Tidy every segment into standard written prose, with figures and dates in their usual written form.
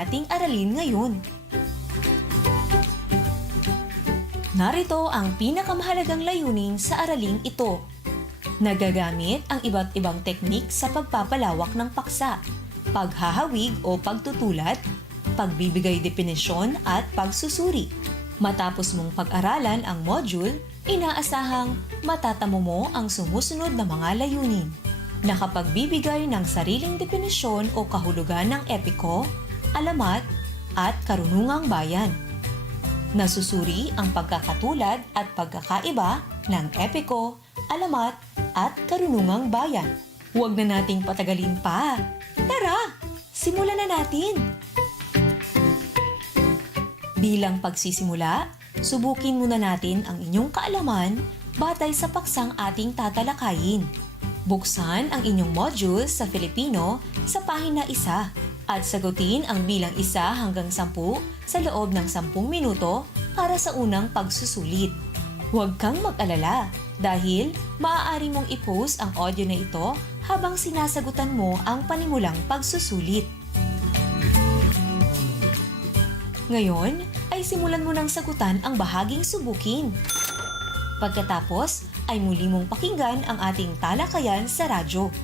ating aralin ngayon. Narito ang pinakamahalagang layunin sa araling ito. Nagagamit ang iba't ibang teknik sa pagpapalawak ng paksa, paghahawig o pagtutulat, pagbibigay definisyon at pagsusuri. Matapos mong pag-aralan ang module, inaasahang matatamo mo ang sumusunod na mga layunin. Nakapagbibigay ng sariling definisyon o kahulugan ng epiko, alamat, at karunungang bayan. Nasusuri ang pagkakatulad at pagkakaiba ng epiko, alamat, at karunungang bayan. Huwag na nating patagalin pa. Tara, simulan na natin! Bilang pagsisimula, subukin muna natin ang inyong kaalaman batay sa paksang ating tatalakayin. Buksan ang inyong module sa Filipino sa pahina 1 at sagutin ang bilang 1 hanggang 10 sa loob ng 10 minuto para sa unang pagsusulit. Huwag kang mag-alala dahil maaari mong i-post ang audio na ito habang sinasagutan mo ang panimulang pagsusulit. Ngayon ay simulan mo ng sagutan ang bahaging subukin. Pagkatapos ay muli mong pakinggan ang ating talakayan sa radyo.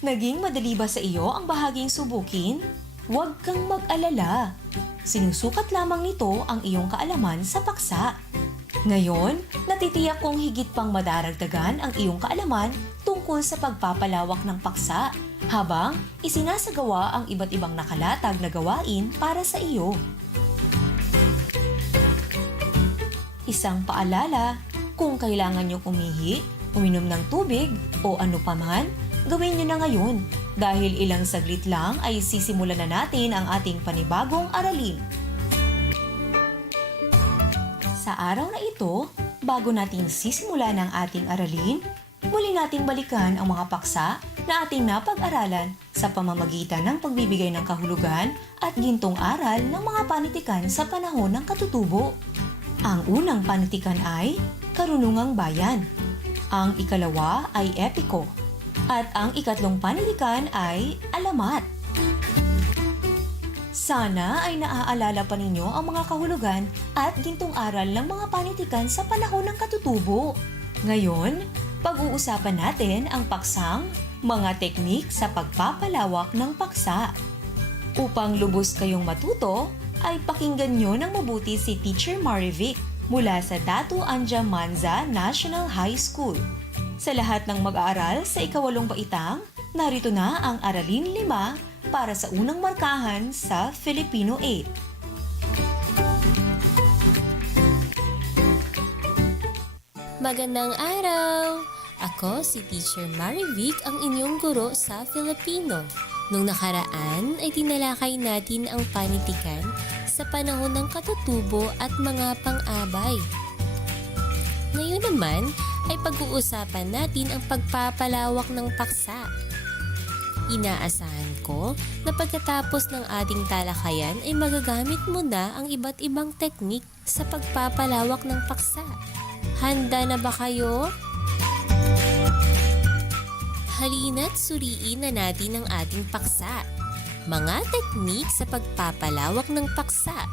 Naging madali ba sa iyo ang bahaging subukin? Huwag kang mag-alala. Sinusukat lamang nito ang iyong kaalaman sa paksa. Ngayon, natitiyak kong higit pang madaragdagan ang iyong kaalaman tungkol sa pagpapalawak ng paksa habang isinasagawa ang iba't ibang nakalatag na gawain para sa iyo. Isang paalala, kung kailangan nyo umihi, uminom ng tubig o ano paman, gawin nyo na ngayon dahil ilang saglit lang ay sisimulan na natin ang ating panibagong aralin. Sa araw na ito, bago natin sisimulan ang ating aralin, muli nating balikan ang mga paksa na ating napag-aralan sa pamamagitan ng pagbibigay ng kahulugan at gintong aral ng mga panitikan sa panahon ng katutubo. Ang unang panitikan ay karunungang bayan. Ang ikalawa ay epiko. At ang ikatlong panitikan ay alamat. Sana ay naaalala pa ninyo ang mga kahulugan at gintong aral ng mga panitikan sa panahon ng katutubo. Ngayon, pag-uusapan natin ang paksang mga teknik sa pagpapalawak ng paksa. Upang lubos kayong matuto, ay pakinggan nyo ng mabuti si Teacher Marivic mula sa Datu Anja Manza National High School. Sa lahat ng mag-aaral sa ikawalong baitang, narito na ang Aralin 5 para sa unang markahan sa Filipino 8. Magandang araw! Ako si Teacher Marivic, ang inyong guro sa Filipino. Nung nakaraan ay tinalakay natin ang panitikan sa panahon ng katutubo at mga pang-abay. Ngayon naman ay pag-uusapan natin ang pagpapalawak ng paksa. Inaasahan ko na pagkatapos ng ating talakayan ay magagamit mo na ang iba't ibang teknik sa pagpapalawak ng paksa. Handa na ba kayo? Halina't suriin na natin ang ating paksa. Mga teknik sa pagpapalawak ng paksa.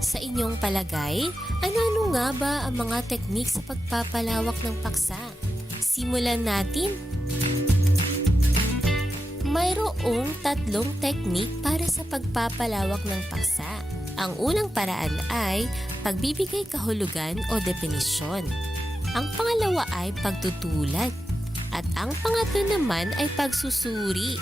Sa inyong palagay, ano-ano nga ba ang mga teknik sa pagpapalawak ng paksa? Simulan natin! Mayroong 3 teknik para sa pagpapalawak ng paksa. Ang unang paraan ay pagbibigay kahulugan o definisyon. Ang pangalawa ay pagtutulat. At ang pangatlo naman ay pagsusuri.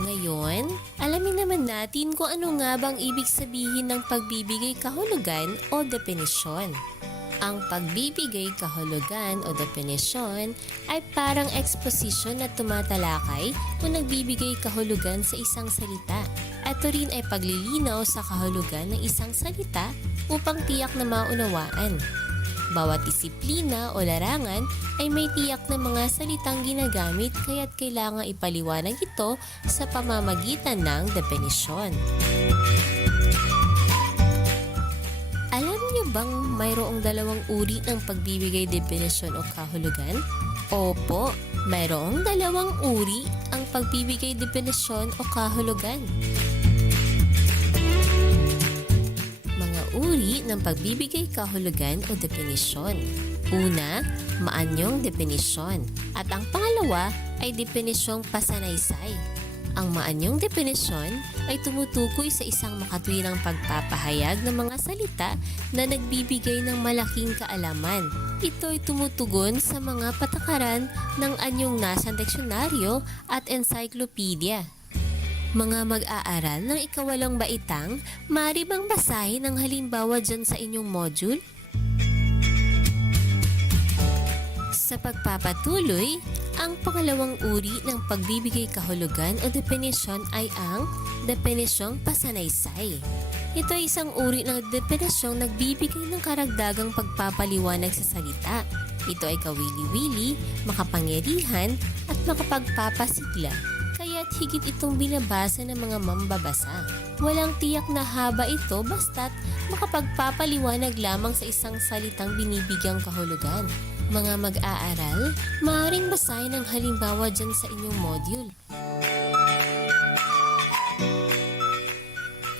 Ngayon, alamin naman natin kung ano nga bang ibig sabihin ng pagbibigay kahulugan o definisyon. Ang pagbibigay kahulugan o definisyon ay parang exposition na tumatalakay kung nagbibigay kahulugan sa isang salita. Ito rin ay paglilinaw sa kahulugan ng isang salita upang tiyak na maunawaan. Bawat disiplina o larangan ay may tiyak na mga salitang ginagamit kaya't kailangan ipaliwanag ito sa pamamagitan ng definisyon. Alam niyo bang mayroong 2 uri ng pagbibigay definisyon o kahulugan? Opo, Mayroong dalawang uri ang pagbibigay definisyon o kahulugan. Mga uri ng pagbibigay kahulugan o definisyon. Una, maanyong definisyon. At ang pangalawa ay definisyong pasanaysay. Ang maanyong definisyon ay tumutukoy sa isang makatwirang pagpapahayag ng mga salita na nagbibigay ng malaking kaalaman. Ito ay tumutugon sa mga patakaran ng anyong nasa diksyonaryo at encyclopedia. Mga mag-aaral ng ikawalong baitang, maaari bang basahin ang halimbawa dyan sa inyong module? Sa pagpapatuloy, ang pangalawang uri ng pagbibigay kahulugan o definisyon ay ang definisyong pasanaysay. Ito ay isang uri ng definisyong nagbibigay ng karagdagang pagpapaliwanag sa salita. Ito ay kawili-wili, makapangyarihan at makapagpapasigla. Kaya't higit itong binabasa ng mga mambabasa. Walang tiyak na haba ito basta't makapagpapaliwanag lamang sa isang salitang binibigyang kahulugan. Mga mag-aaral, maaaring basahin ang halimbawa dyan sa inyong module.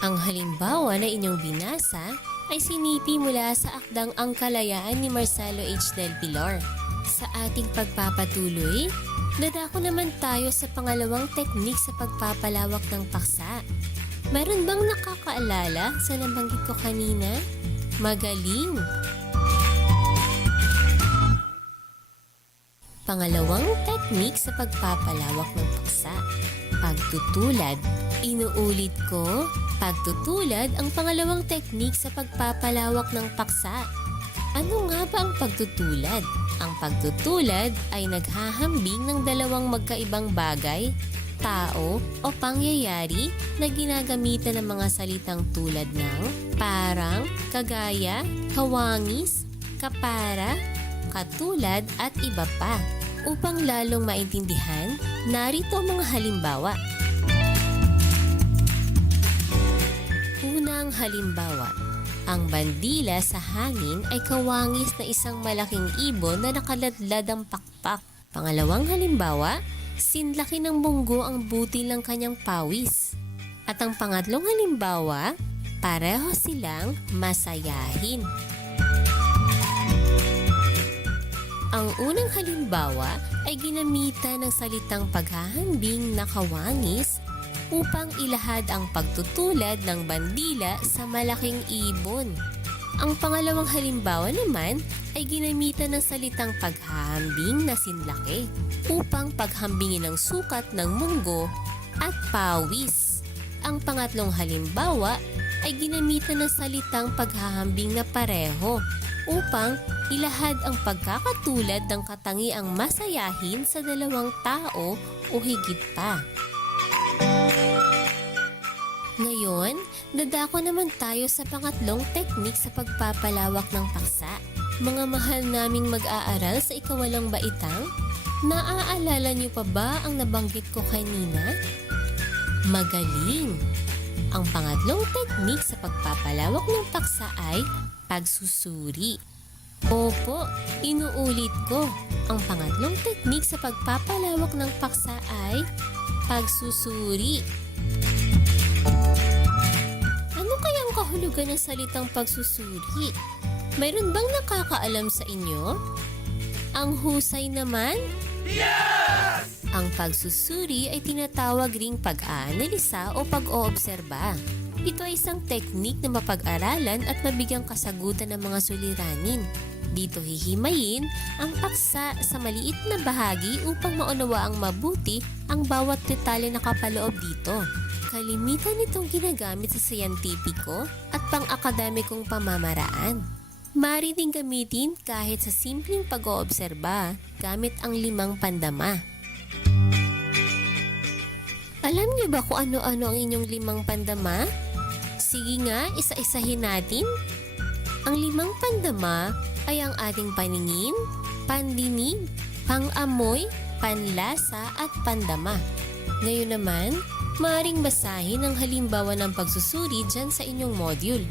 Ang halimbawa na inyong binasa ay sinipi mula sa akdang Ang Kalayaan ni Marcelo H. Del Pilar. Sa ating pagpapatuloy, dadako naman tayo sa pangalawang teknik sa pagpapalawak ng paksa. Meron bang nakakaalala sa nabanggit ko kanina? Magaling! Pangalawang teknik sa pagpapalawak ng paksa. Pagtutulad. Inuulit ko, pagtutulad ang pangalawang teknik sa pagpapalawak ng paksa. Ano nga ba ang pagtutulad? Ang pagtutulad ay naghahambing ng dalawang magkaibang bagay, tao o pangyayari na ginagamitan ng mga salitang tulad ng parang, kagaya, kawangis, kapara, katulad at iba pa. Upang lalong maintindihan, narito ang mga halimbawa. Unang halimbawa, ang bandila sa hangin ay kawangis na isang malaking ibon na nakaladlad ang pakpak. Pangalawang halimbawa, sinlaki ng munggo ang butil ng kanyang pawis. At ang pangatlong halimbawa, pareho silang masayahin. Ang unang halimbawa ay ginamitan ng salitang paghahambing na kawangis upang ilahad ang pagtutulad ng bandila sa malaking ibon. Ang pangalawang halimbawa naman ay ginamitan ng salitang paghahambing na sinlaki upang paghambingin ang sukat ng munggo at pawis. Ang pangatlong halimbawa ay ginamitan ng salitang paghahambing na pareho upang ilahad ang pagkakatulad ng katangiang masayahin sa dalawang tao o higit pa. Ngayon, dadako naman tayo sa pangatlong teknik sa pagpapalawak ng paksa. Mga mahal naming mag-aaral sa ikawalong baitang, naaalala niyo pa ba ang nabanggit ko kanina? Magaling! Ang pangatlong teknik sa pagpapalawak ng paksa ay pagsusuri. Opo, inuulit ko. Ang pangatlong teknik sa pagpapalawak ng paksa ay pagsusuri. Ano kayang kahulugan ng salitang pagsusuri? Mayroon bang nakakaalam sa inyo? Ang husay naman? Yes! Ang pagsusuri ay tinatawag ring pag-aanalisa o pag-oobserba. Ito ay isang teknik na mapag-aralan at mabigyang kasagutan ng mga suliranin. Dito hihimayin ang paksa sa maliit na bahagi upang maunawaang mabuti ang bawat detalye na kapaloob dito. Kalimitan itong ginagamit sa siyentipiko at pang-akademikong pamamaraan. Maaari ding gamitin kahit sa simpleng pag-oobserba gamit ang 5 pandama. Alam niyo ba kung ano-ano ang inyong 5 pandama? Sige nga, isa-isahin natin. Ang 5 pandama ay ang ating paningin, pandinig, pang-amoy, panlasa at pandama. Ngayon naman, maaaring basahin ang halimbawa ng pagsusuri dyan sa inyong module.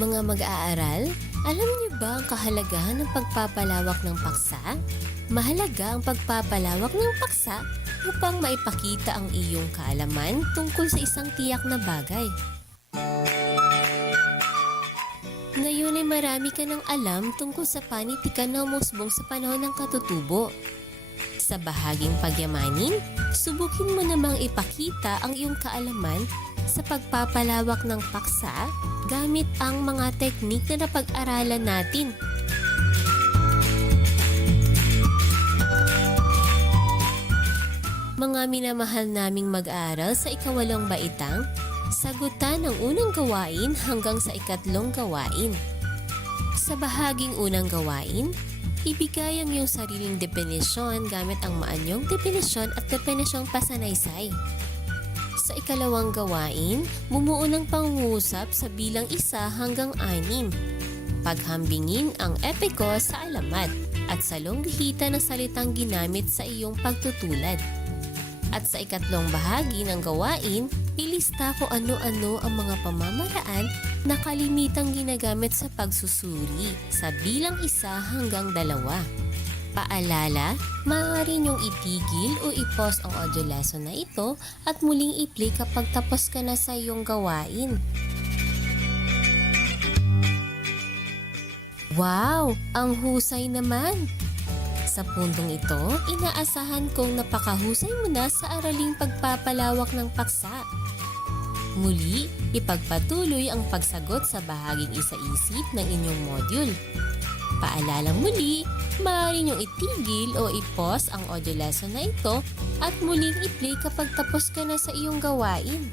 Mga mag-aaral, alam niyo ba ang kahalagahan ng pagpapalawak ng paksa? Mahalaga ang pagpapalawak ng paksa upang maipakita ang iyong kaalaman tungkol sa isang tiyak na bagay. Ngayon ay marami ka ng alam tungkol sa panitikan na umusbong sa panahon ng katutubo. Sa bahaging pagyamanin, subukin mo namang ipakita ang iyong kaalaman sa pagpapalawak ng paksa gamit ang mga teknik na napag-aralan natin. Mga minamahal naming mag-aaral sa ikawalong baitang, sagutan ang unang gawain hanggang sa ikatlong gawain. Sa bahaging unang gawain, ibigay ang iyong sariling definisyon gamit ang maanyong definisyon at definisyong pasanaysay. Sa ikalawang gawain, bumuo ng pangungusap sa bilang 1 hanggang 6. Paghambingin ang epiko sa alamat at sa longgihita ng salitang ginamit sa iyong pagtutulad. At sa ikatlong bahagi ng gawain, ilista kung ano-ano ang mga pamamaraan na kalimitang ginagamit sa pagsusuri sa bilang 1 hanggang 2. Paalala, maaari niyong itigil o i-pause ang audio lesson na ito at muling i-play kapag tapos ka na sa iyong gawain. Wow! Ang husay naman! Sa puntong ito, inaasahan kong napakahusay mo na sa araling pagpapalawak ng paksa. Muli, ipagpatuloy ang pagsagot sa bahaging isa-isip ng inyong module. Paalalang muli, maaari niyong itigil o i-pause ang audio lesson na ito at muling i-play kapag tapos ka na sa iyong gawain.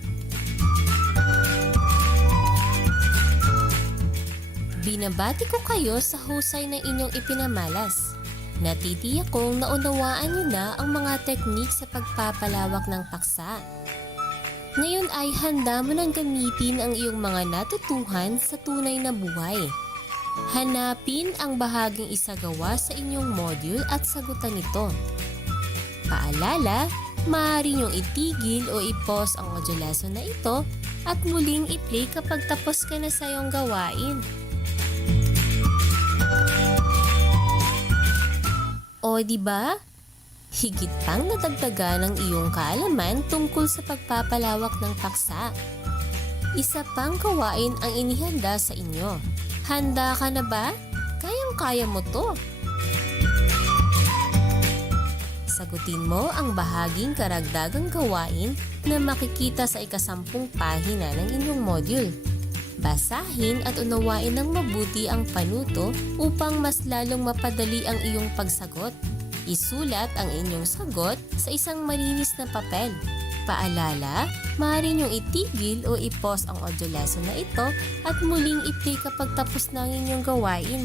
Binabati ko kayo sa husay ng inyong ipinamalas. Natitiyak kong naunawaan niyo na ang mga teknik sa pagpapalawak ng paksa. Ngayon ay handa mo nang gamitin ang iyong mga natutuhan sa tunay na buhay. Hanapin ang bahaging isagawa sa inyong module at sagutan ito. Paalala, maaari niyong itigil o i-pause ang audio lesson na ito at muling i-play kapag tapos ka na sa iyong gawain. O diba? Higit pang nadagdagan ang iyong kaalaman tungkol sa pagpapalawak ng paksa. Isa pang gawain ang inihanda sa inyo. Handa ka na ba? Kayang-kaya mo to. Sagutin mo ang bahaging karagdagang gawain na makikita sa ika-10 pahina ng inyong module. Basahin at unawain ng mabuti ang panuto upang mas lalong mapadali ang iyong pagsagot. Isulat ang inyong sagot sa isang malinis na papel. Paalala, maaari niyong itigil o i-pause ang audio lesson na ito at muling i-play kapag tapos na ang inyong gawain.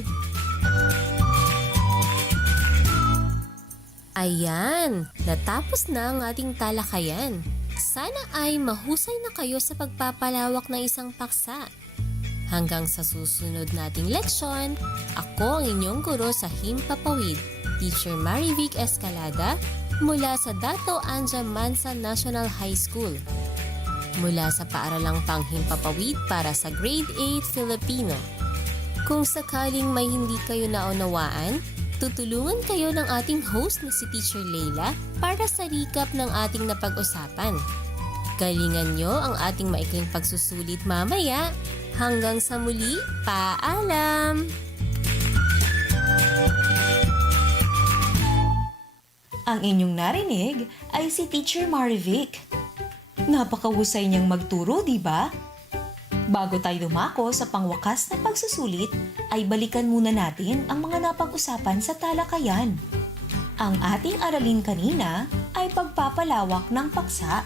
Ayan, natapos na ang ating talakayan. Sana ay mahusay na kayo sa pagpapalawak ng isang paksa. Hanggang sa susunod nating leksyon, ako ang inyong guro sa Himpapawid, Teacher Marivic Escalada, mula sa Dato Anja Mansa National High School. Mula sa paaralang Panghimpapawid para sa Grade 8 Filipino. Kung sakaling may hindi kayo naunawaan, tutulungan kayo ng ating host na si Teacher Leila para sa recap ng ating napag-usapan. Galingan nyo ang ating maikling pagsusulit mamaya. Hanggang sa muli, paalam! Ang inyong narinig ay si Teacher Marivic. Napakahusay niyang magturo, di ba? Bago tayo dumako sa pangwakas na pagsusulit, ay balikan muna natin ang mga napag-usapan sa talakayan. Ang ating aralin kanina ay pagpapalawak ng paksa.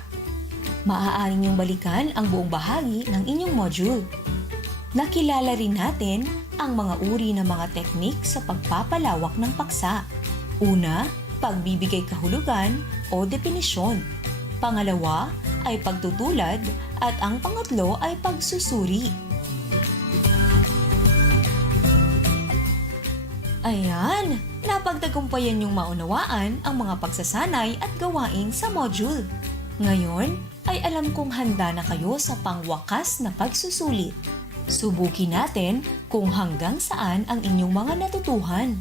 Maaari niyong balikan ang buong bahagi ng inyong module. Nakilala rin natin ang mga uri ng mga teknik sa pagpapalawak ng paksa. Una, pagbibigay kahulugan o definisyon. Pangalawa ay pagtutulad at ang pangatlo ay pagsusuri. Ayan, napagtagumpayan niyong maunawaan ang mga pagsasanay at gawain sa module. Ngayon ay alam kong handa na kayo sa pangwakas na pagsusulit. Subukin natin kung hanggang saan ang inyong mga natutuhan.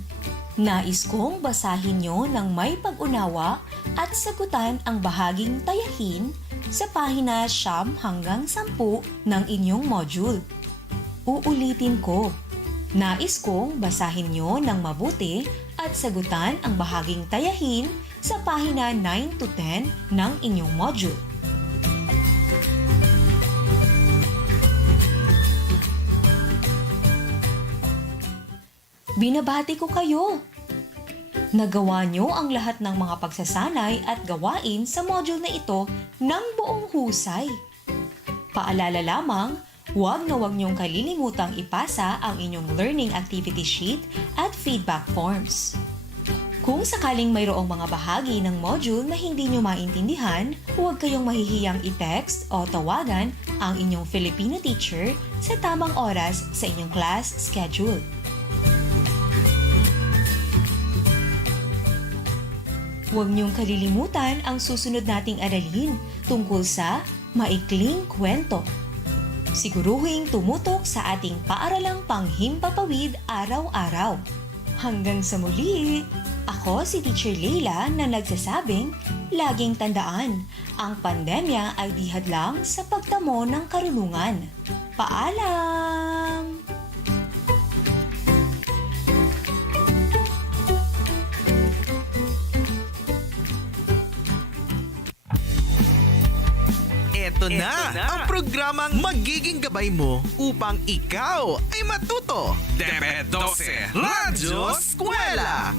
Nais kong basahin nyo ng may pag-unawa at sagutan ang bahaging tayahin sa pahina 9 hanggang 10 ng inyong module. Uulitin ko. Nais kong basahin nyo ng mabuti at sagutan ang bahaging tayahin sa pahina 9 to 10 ng inyong module. Binabati ko kayo! Nagawa nyo ang lahat ng mga pagsasanay at gawain sa module na ito ng buong husay. Paalala lamang, huwag na huwag niyong kalilimutang ipasa ang inyong learning activity sheet at feedback forms. Kung sakaling mayroong mga bahagi ng module na hindi niyo maintindihan, huwag kayong mahihiyang i-text o tawagan ang inyong Filipino teacher sa tamang oras sa inyong class schedule. Huwag niyong kalilimutan ang susunod nating aralin tungkol sa maikling kwento. Siguruhing tumutok sa ating paaralang panghimpapawid araw-araw. Hanggang sa muli, ako si Teacher Leila na nagsasabing, laging tandaan, ang pandemya ay di hadlang sa pagtamo ng karunungan. Paalam! Ito na ang programang magiging gabay mo upang ikaw ay matuto. DEP ED 12 Radyo Eskwela.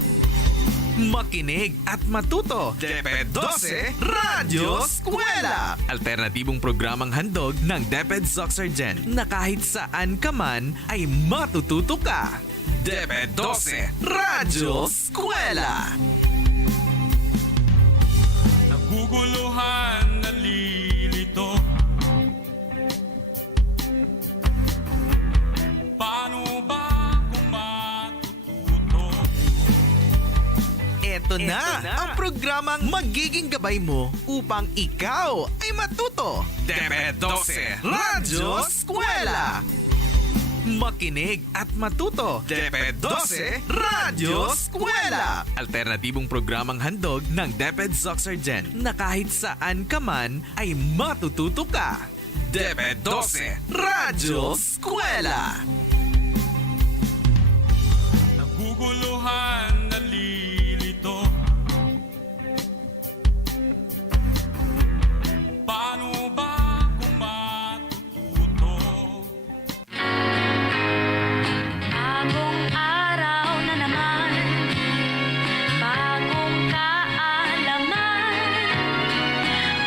Makinig at matuto. DEP ED 12 Radyo Eskwela. Alternatibong programang handog ng DEP ED Soxargen na kahit saan ka man ay matututo ka. DEP ED 12 Radyo Eskwela. Naguguluhan, nalilito. Paano ba kung matututo? Ito na ang programang magiging gabay mo upang ikaw ay matuto. DEP ED 12 Radyo Eskwela. Makinig at matuto. DEP ED 12 Radyo Eskwela. Alternatibong programang handog ng DEP ED Soxargen na kahit saan ka man ay matututo ka. DEP ED 12 Radyo Eskwela. Naguguluhan, nalilito. Paano ba kung matututo? Bagong araw na naman, bagong kaalaman,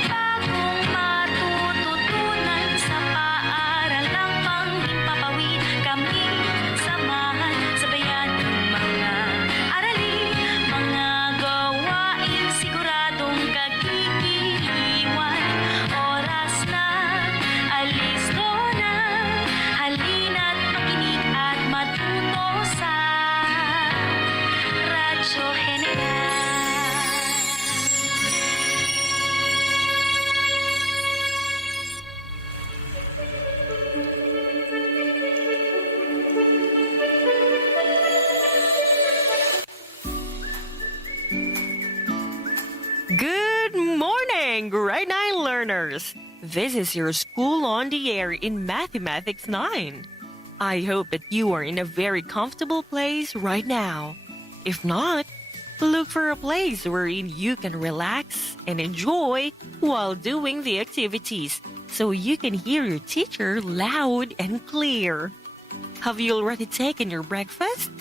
bagong matututunan sa paaralang panghimpapawid. Kaming samahan, sabayan ng mga aralin, mga gawain, siguradong kagigiliwan. Oras na, alisto na, halina't makinig at matuto sa Radyo General. Good morning, grade 9 learners. This is your school on the air in Mathematics 9. I hope that you are in a very comfortable place right now. If not, look for a place wherein you can relax and enjoy while doing the activities so you can hear your teacher loud and clear. Have you already taken your breakfast?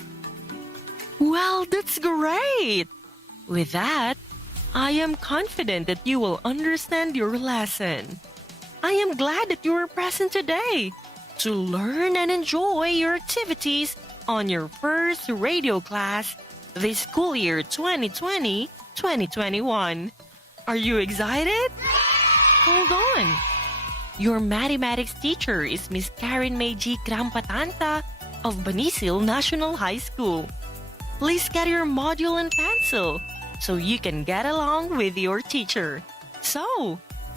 Well, that's great! With that, I am confident that you will understand your lesson. I am glad that you are present today to learn and enjoy your activities on your first radio class this school year 2020-2021. Are you excited? Hold on. Your mathematics teacher is Miss Karen Meiji Krampatanta of Banisil National High School. Please get your module and pencil so you can get along with your teacher. So,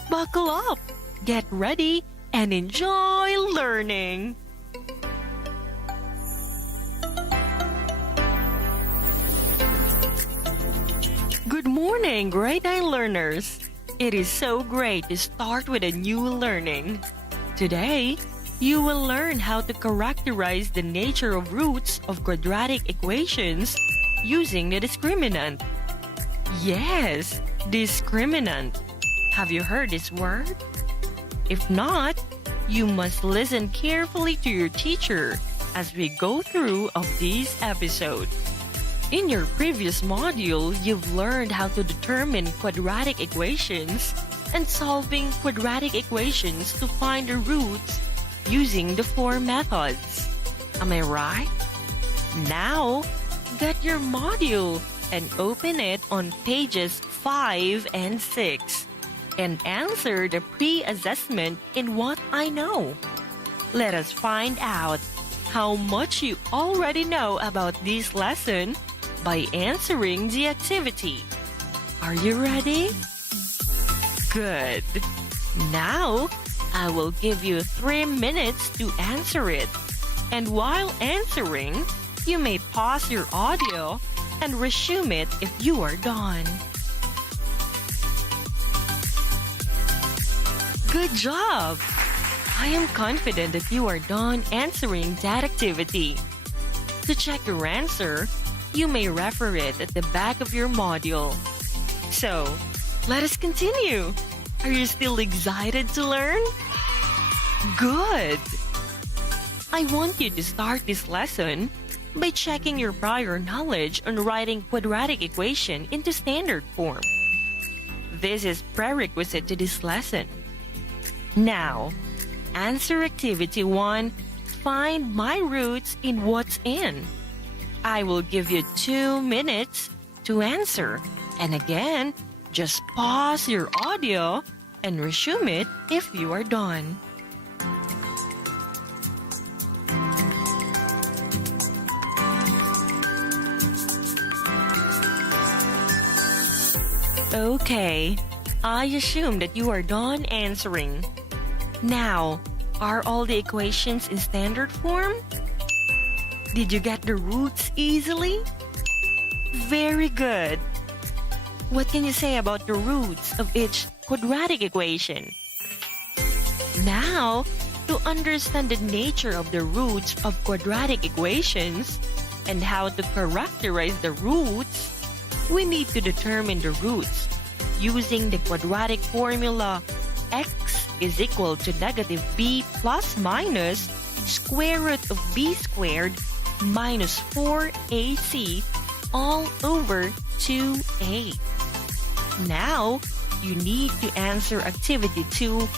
buckle up, get ready, and enjoy learning. Good morning, grade 9 learners. It is so great to start with a new learning. Today, you will learn how to characterize the nature of roots of quadratic equations using the discriminant. Yes, discriminant. Have you heard this word? If not, you must listen carefully to your teacher as we go through of this episode. In your previous module, you've learned how to determine quadratic equations and solving quadratic equations to find the roots using the four methods. Am I right? Now, get your module and open it on pages 5 and 6 and answer the pre-assessment in What I Know. Let us find out how much you already know about this lesson by answering the activity. Are you ready? Good. Now, I will give you 3 minutes to answer it. And while answering, you may pause your audio and resume it if you are done. Good job! I am confident that you are done answering that activity. To check your answer, you may refer it at the back of your module. So, let us continue. Are you still excited to learn? Good! I want you to start this lesson by checking your prior knowledge on writing quadratic equation into standard form. This is prerequisite to this lesson. Now, answer activity 1, find my roots in what's in. I will give you 2 minutes to answer. And again, just pause your audio and resume it if you are done. Okay, I assume that you are done answering. Now, are all the equations in standard form? Did you get the roots easily? Very good. What can you say about the roots of each quadratic equation? Now, to understand the nature of the roots of quadratic equations and how to characterize the roots, we need to determine the roots using the quadratic formula x is equal to negative b plus minus square root of b squared minus 4ac all over 2a. Now, you need to answer activity 2,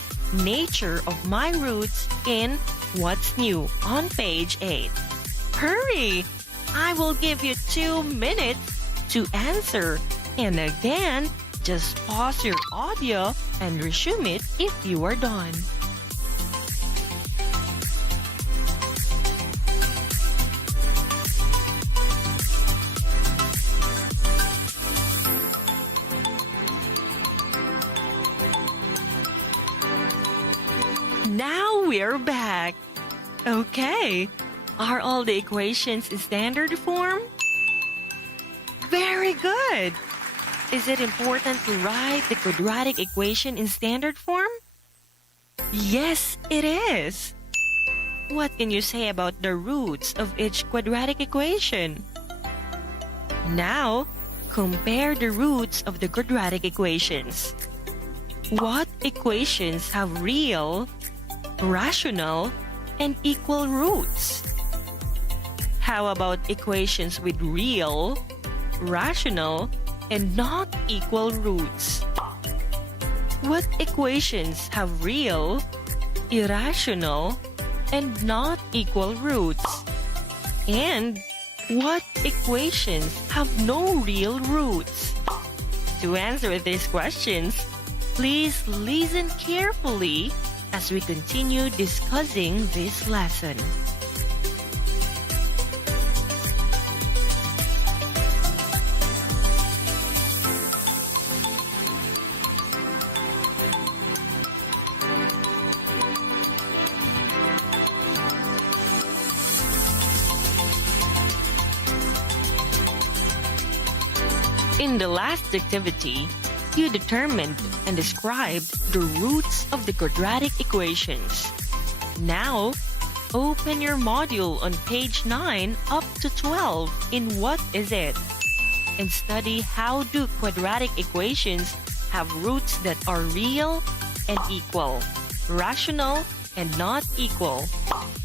nature of my roots in What's New on page 8. Hurry! I will give you 2 minutes to answer. And again, just pause your audio and resume it if you are done. Now we're back. Okay, are all the equations in standard form? Very good. Is it important to write the quadratic equation in standard form? Yes, it is. What can you say about the roots of each quadratic equation? Now, compare the roots of the quadratic equations. What equations have real, rational, and equal roots? How about equations with real, rational, and not equal roots? What equations have real, irrational, and not equal roots? And what equations have no real roots? To answer these questions, please listen carefully as we continue discussing this lesson. In In the last activity, you determined and described the roots of the quadratic equations. Now, open your module on page 9 up to 12 in What Is It? And study how do quadratic equations have roots that are real and equal, rational and not equal,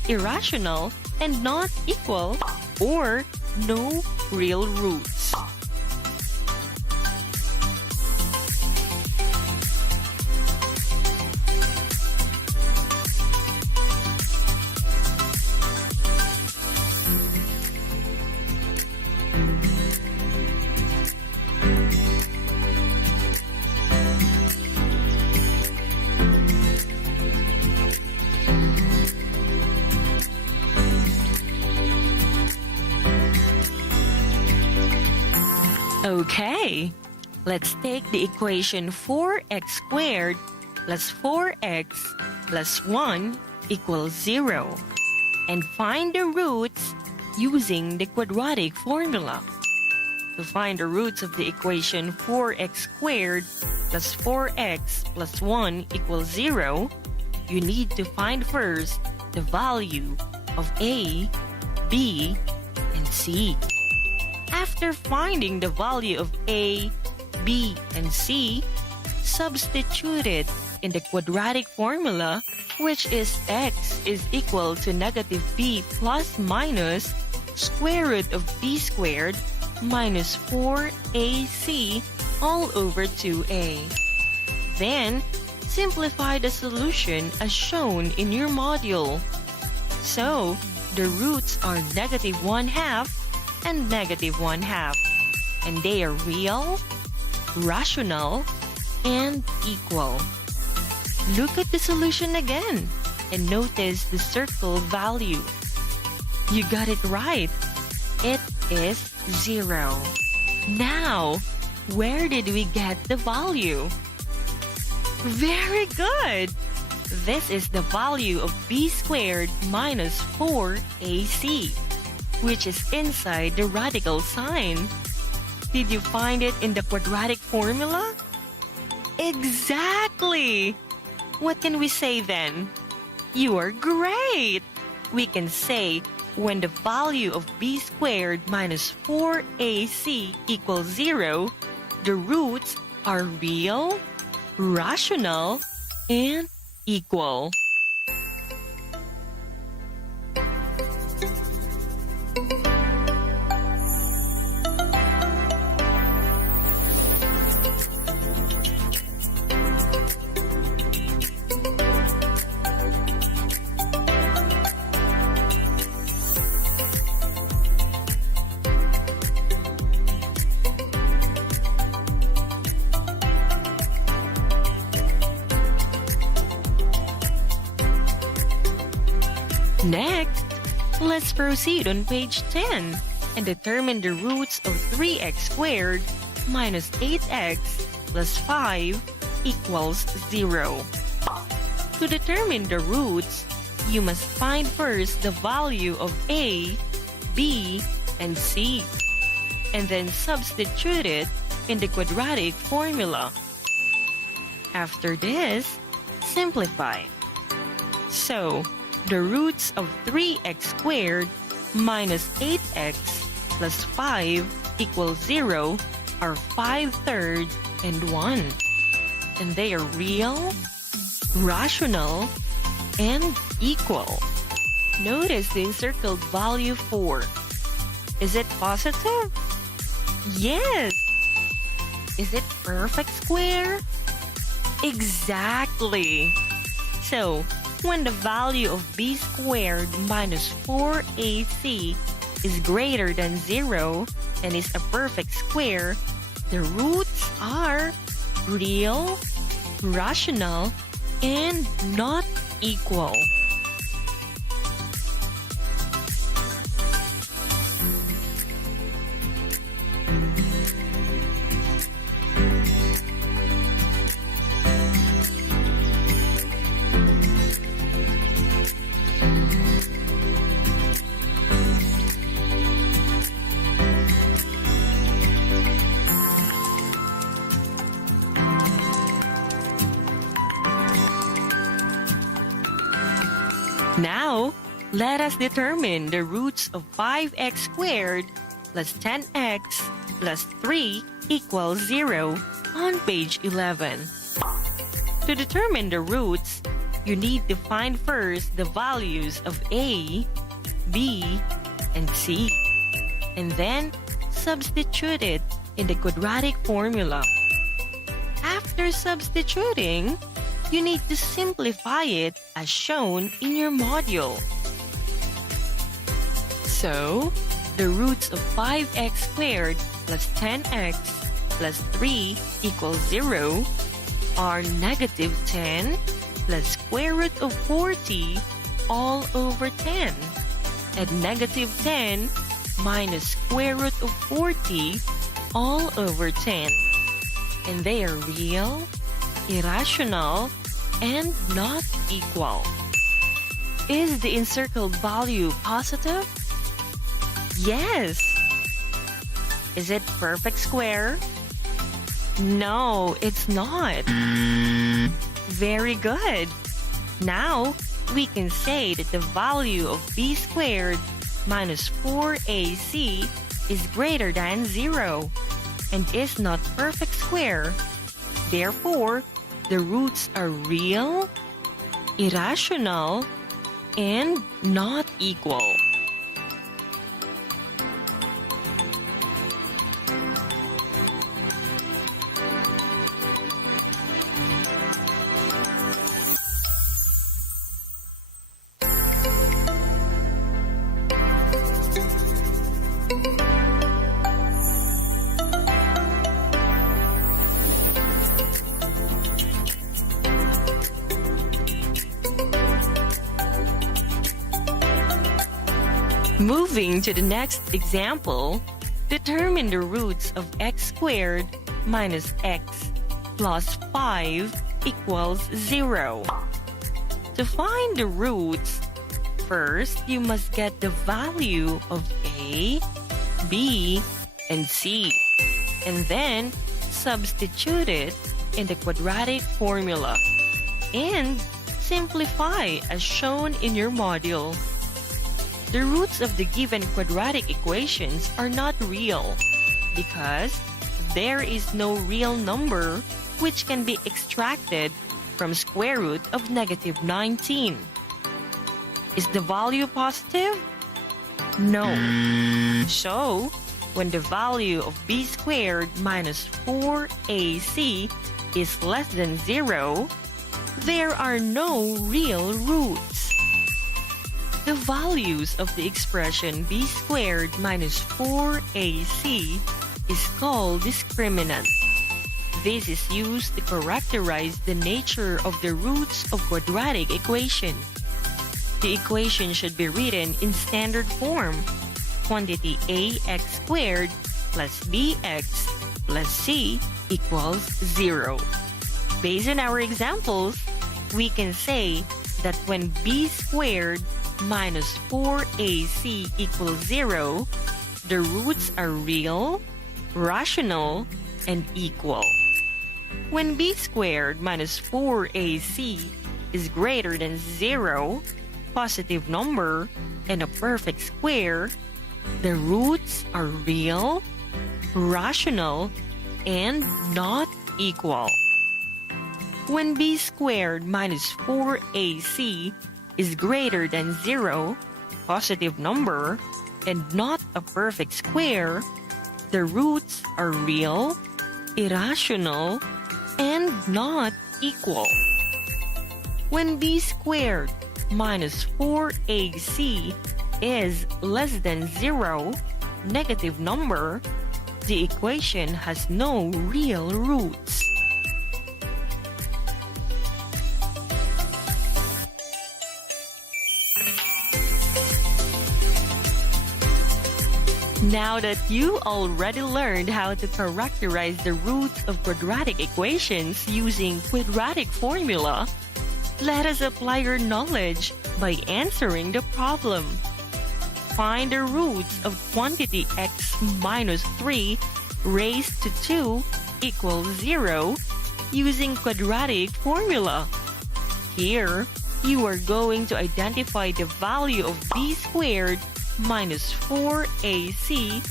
irrational and not equal, or no real roots. Okay, let's take the equation 4x squared plus 4x plus 1 equals 0 and find the roots using the quadratic formula. To find the roots of the equation 4x squared plus 4x plus 1 equals 0, you need to find first the value of a, b, and c. After finding the value of a, b, and c, substitute it in the quadratic formula, which is x is equal to negative b plus minus square root of b squared minus 4ac all over 2a. Then, simplify the solution as shown in your module. So, the roots are negative 1/2 and negative 1/2, and they are real, rational, and equal. Look at the solution again and notice the circle value. You got it right. It is 0. Now, where did we get the value? Very good! This is the value of b squared minus 4ac, which is inside the radical sign. Did you find it in the quadratic formula? Exactly! What can we say then? You are great! We can say when the value of b squared minus 4ac equals 0, the roots are real, rational, and equal. Next, let's proceed on page 10 and determine the roots of 3x squared minus 8x plus 5 equals 0. To determine the roots, you must find first the value of a, b, and c, and then substitute it in the quadratic formula. After this, simplify. So, the roots of 3x squared minus 8x plus 5 equals 0 are 5/3 and 1. And they are real, rational, and equal. Notice the encircled value 4. Is it positive? Yes! Is it perfect square? Exactly! So, when the value of b squared minus 4ac is greater than 0 and is a perfect square, the roots are real, rational, and not equal. Now, let us determine the roots of 5x squared plus 10x plus 3 equals 0 on page 11. To determine the roots, you need to find first the values of a, b, and c, and then substitute it in the quadratic formula. After substituting, you need to simplify it as shown in your module. So, the roots of 5x squared plus 10x plus 3 equals 0 are negative 10 plus square root of 40 all over 10 and negative 10 minus square root of 40 all over 10. And they are real, irrational, and not equal. Is the encircled value positive? Yes. Is it perfect square? No, it's not. Very good. Now, we can say that the value of b squared minus 4ac is greater than 0 and is not perfect square. Therefore, the roots are real, irrational, and not equal. Moving to the next example, determine the roots of x squared minus x plus 5 equals 0. To find the roots, first you must get the value of a, b, and c, and then substitute it in the quadratic formula and simplify as shown in your module. The roots of the given quadratic equations are not real because there is no real number which can be extracted from square root of negative 19. Is the value positive? No. So, when the value of b squared minus 4ac is less than 0, there are no real roots. The values of the expression b squared minus 4ac is called discriminant. This is used to characterize the nature of the roots of quadratic equation. The equation should be written in standard form. Quantity ax squared plus bx plus c equals 0. Based on our examples, we can say that when b squared minus 4ac equals 0, the roots are real, rational, and equal. When b squared minus 4ac is greater than 0, positive number, and a perfect square, the roots are real, rational, and not equal. When b squared minus 4ac is greater than 0, positive number, and not a perfect square, the roots are real, irrational, and not equal. When b squared minus 4ac is less than 0, negative number, the equation has no real roots. Now that you already learned how to characterize the roots of quadratic equations using quadratic formula, let us apply your knowledge by answering the problem. Find the roots of quantity x minus 3 raised to 2 equals 0 using quadratic formula. Here, you are going to identify the value of b squared minus 4ac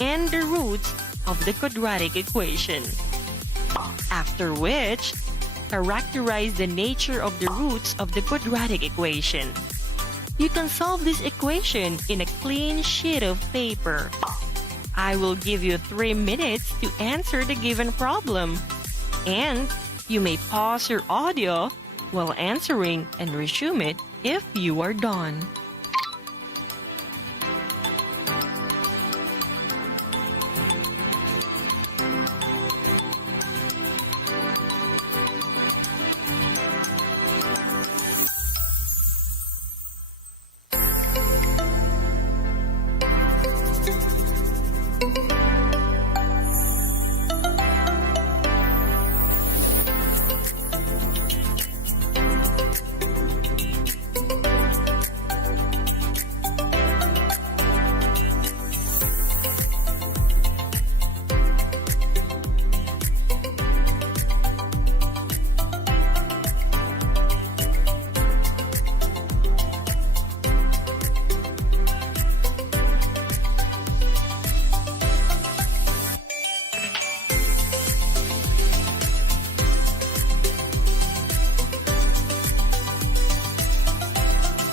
and the roots of the quadratic equation. After which, characterize the nature of the roots of the quadratic equation. You can solve this equation in a clean sheet of paper. I will give you 3 minutes to answer the given problem. And you may pause your audio while answering and resume it if you are done.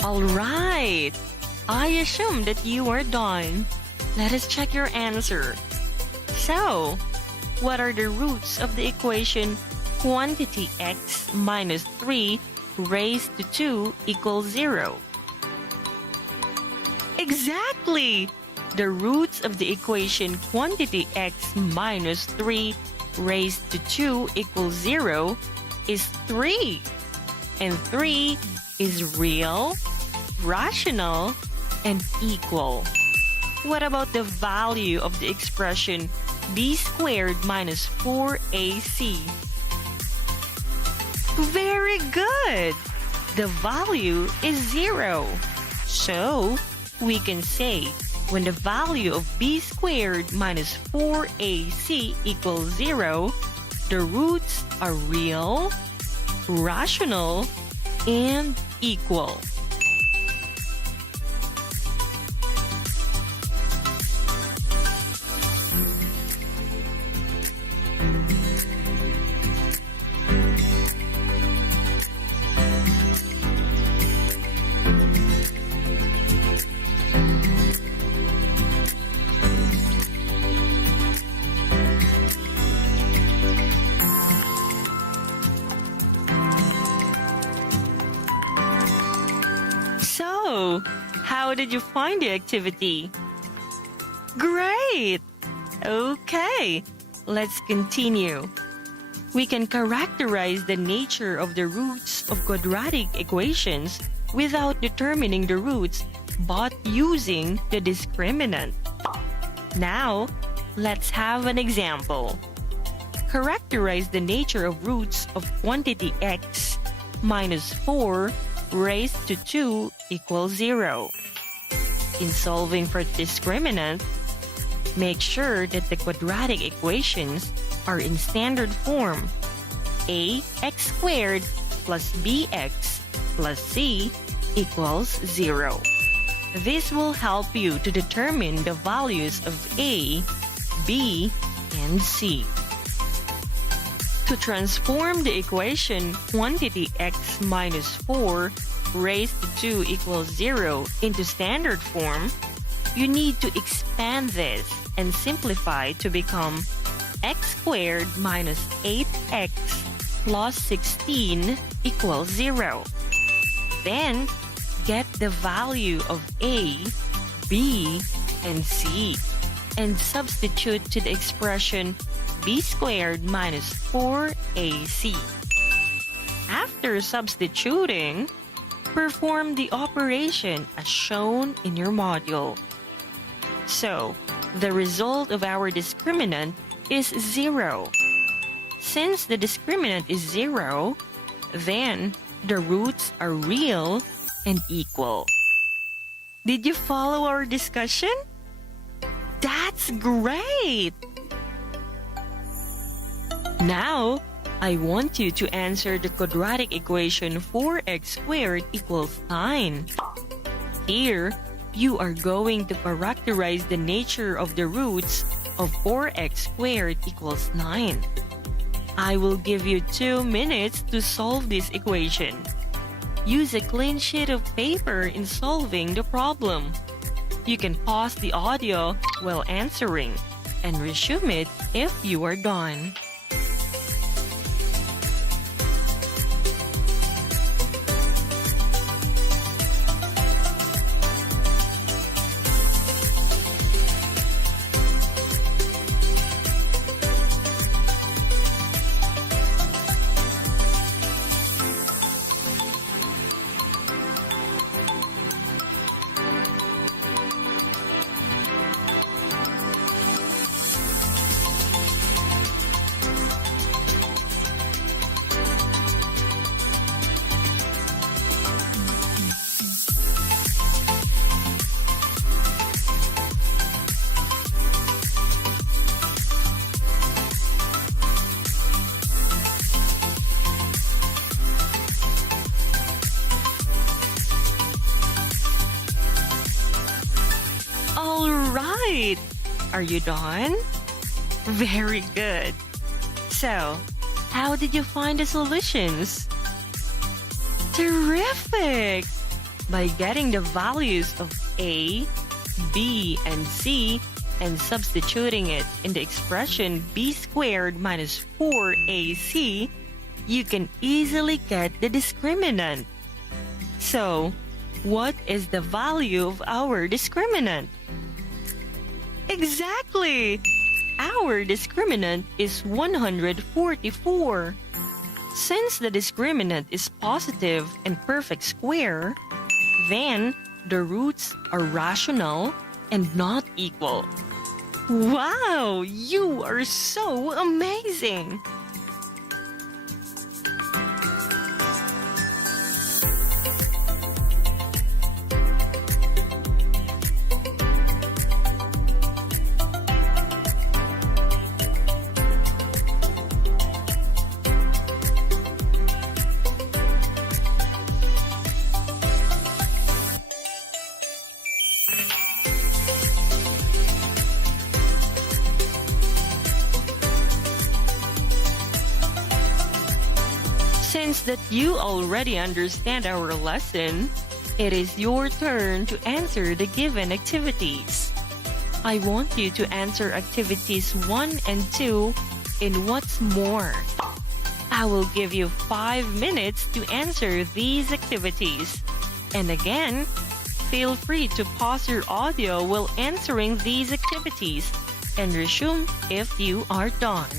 All right. I assume that you are done. Let us check your answer. So, what are the roots of the equation quantity x minus 3 raised to 2 equals 0? Exactly! The roots of the equation quantity x minus 3 raised to 2 equals 0 is 3. And 3 is real, rational, and equal. What about the value of the expression b squared minus 4ac? Very good! The value is 0. So, we can say when the value of b squared minus 4ac equals 0, the roots are real, rational, and equal. So, how did you find the activity? Great! Okay, let's continue. We can characterize the nature of the roots of quadratic equations without determining the roots but using the discriminant. Now, let's have an example. Characterize the nature of roots of quantity x minus 4 raised to 2 equals 0. In solving for discriminant, make sure that the quadratic equations are in standard form. Ax squared plus bx plus c equals 0. This will help you to determine the values of a, b, and c. To transform the equation quantity x minus 4 raised to 2 equals 0 into standard form, you need to expand this and simplify to become x squared minus 8x plus 16 equals 0. Then, get the value of a, b, and c, and substitute to the expression b squared minus 4ac. After substituting, perform the operation as shown in your module. So, the result of our discriminant is 0. Since the discriminant is 0, then the roots are real and equal. Did you follow our discussion? That's great! Now, I want you to answer the quadratic equation 4x squared equals 9. Here, you are going to characterize the nature of the roots of 4x squared equals 9. I will give you 2 minutes to solve this equation. Use a clean sheet of paper in solving the problem. You can pause the audio while answering and resume it if you are done. All right! Are you done? Very good. So, how did you find the solutions? Terrific! By getting the values of A, B, and C and substituting it in the expression b squared minus 4ac, you can easily get the discriminant. So, what is the value of our discriminant? Exactly! Our discriminant is 144. Since the discriminant is positive and perfect square, then the roots are rational and not equal. Wow! You are so amazing! Since that you already understand our lesson, it is your turn to answer the given activities. I want you to answer activities 1 and 2 in what's more. I will give you 5 minutes to answer these activities. And again, feel free to pause your audio while answering these activities and resume if you are done.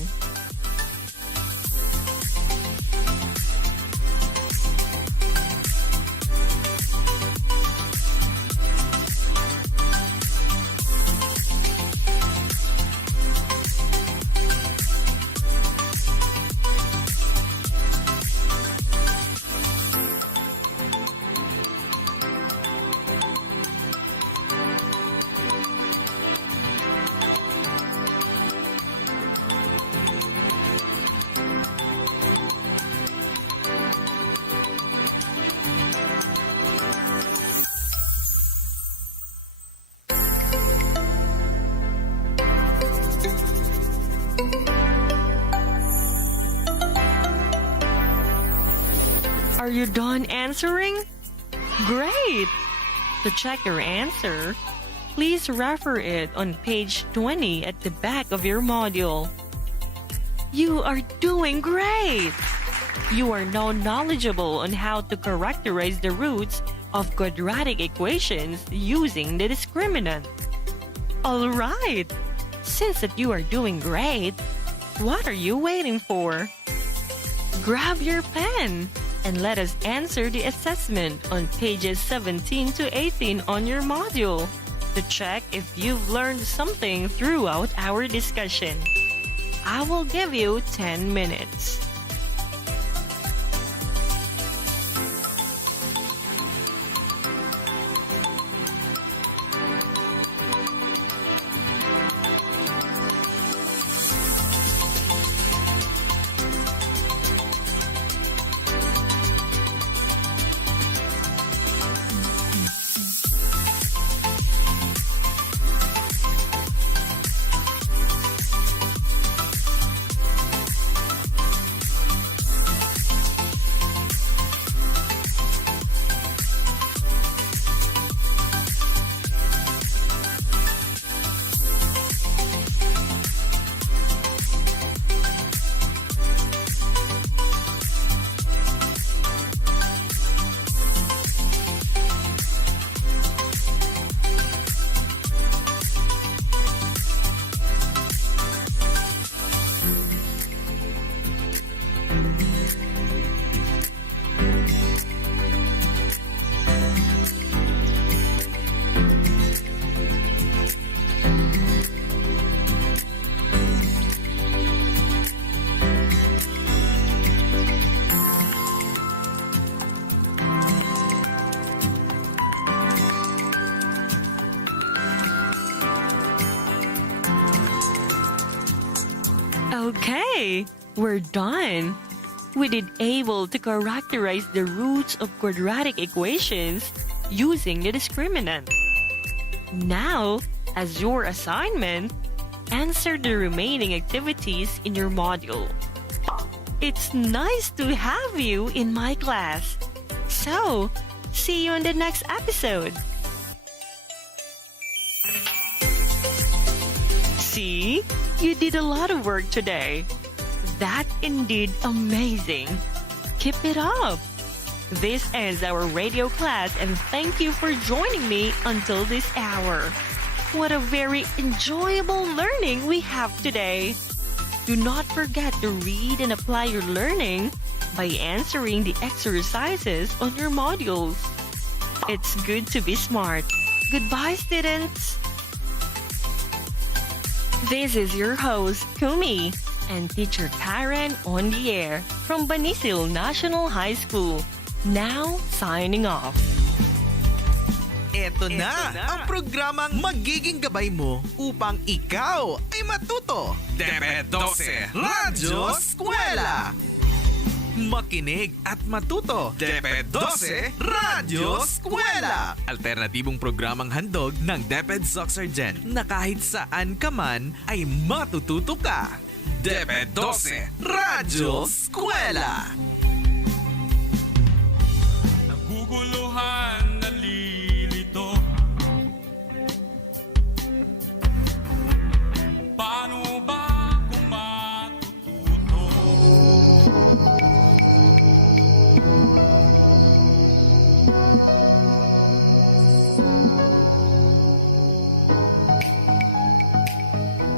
Are you done answering? Great! To check your answer, please refer it on page 20 at the back of your module. You are doing great! You are now knowledgeable on how to characterize the roots of quadratic equations using the discriminant. All right! Since that you are doing great, what are you waiting for? Grab your pen and let us answer the assessment on pages 17 to 18 on your module to check if you've learned something throughout our discussion. I will give you 10 minutes. Okay, we're done. We did able to characterize the roots of quadratic equations using the discriminant. Now, as your assignment, answer the remaining activities in your module. It's nice to have you in my class. So, see you in the next episode. See, you did a lot of work today. That's indeed amazing. Keep it up. This is our radio class and thank you for joining me until this hour. What a very enjoyable learning we have today. Do not forget to read and apply your learning by answering the exercises on your modules. It's good to be smart. Goodbye, students. This is your host, Kumi, and teacher Karen on the air from Banisil National High School. Now, signing off. Eto na ang programang magiging gabay mo upang ikaw ay matuto. DEP ED 12 Radyo Eskwela. Makinig at matuto. DEP ED 12 Radyo Eskwela. Alternatibong programang handog ng DEP ED Soxargen na kahit saan ka man ay matututo ka. DEP ED 12 Radyo Eskwela. Naguguluhan, nalilito. Paano ba ako matututo?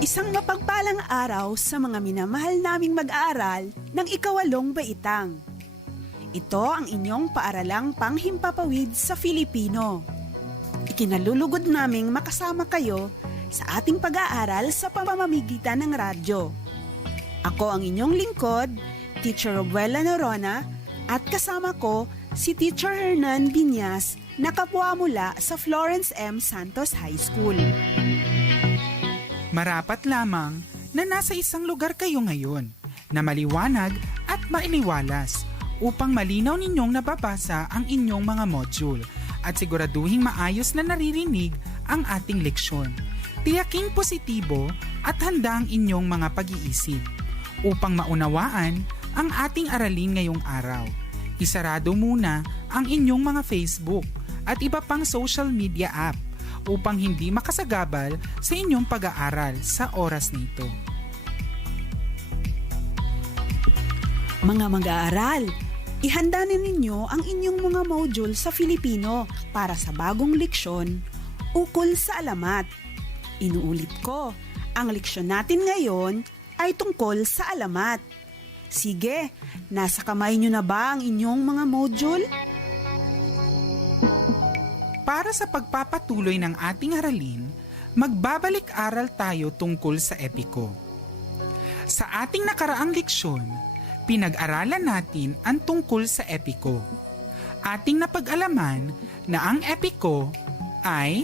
Isang mapagpalang araw sa mga minamahal naming mag-aaral ng ikawalong baitang. Ito ang inyong paaralang panghimpapawid sa Filipino. Ikinalulugod naming makasama kayo sa ating pag-aaral sa pamamagitan ng radyo. Ako ang inyong lingkod, Teacher Robuela Norona, at kasama ko si Teacher Hernan Binyas na kapwa mula sa Florence M. Santos High School. Marapat lamang na nasa isang lugar kayo ngayon na maliwanag at mailiwalas upang malinaw ninyong nababasa ang inyong mga module at siguraduhing maayos na naririnig ang ating leksyon. Tiyaking positibo at handa ang inyong mga pag-iisip upang maunawaan ang ating aralin ngayong araw. Isarado muna ang inyong mga Facebook at iba pang social media app upang hindi makasagabal sa inyong pag-aaral sa oras na ito. Mga mag-aaral, ihanda na ninyo ang inyong mga module sa Filipino para sa bagong leksyon, ukol sa alamat. Inuulit ko, ang leksyon natin ngayon ay tungkol sa alamat. Sige, nasa kamay nyo na ba ang inyong mga module? Para sa pagpapatuloy ng ating aralin, magbabalik-aral tayo tungkol sa epiko. Sa ating nakaraang leksyon, pinag-aralan natin ang tungkol sa epiko. Ating napag-alaman na ang epiko ay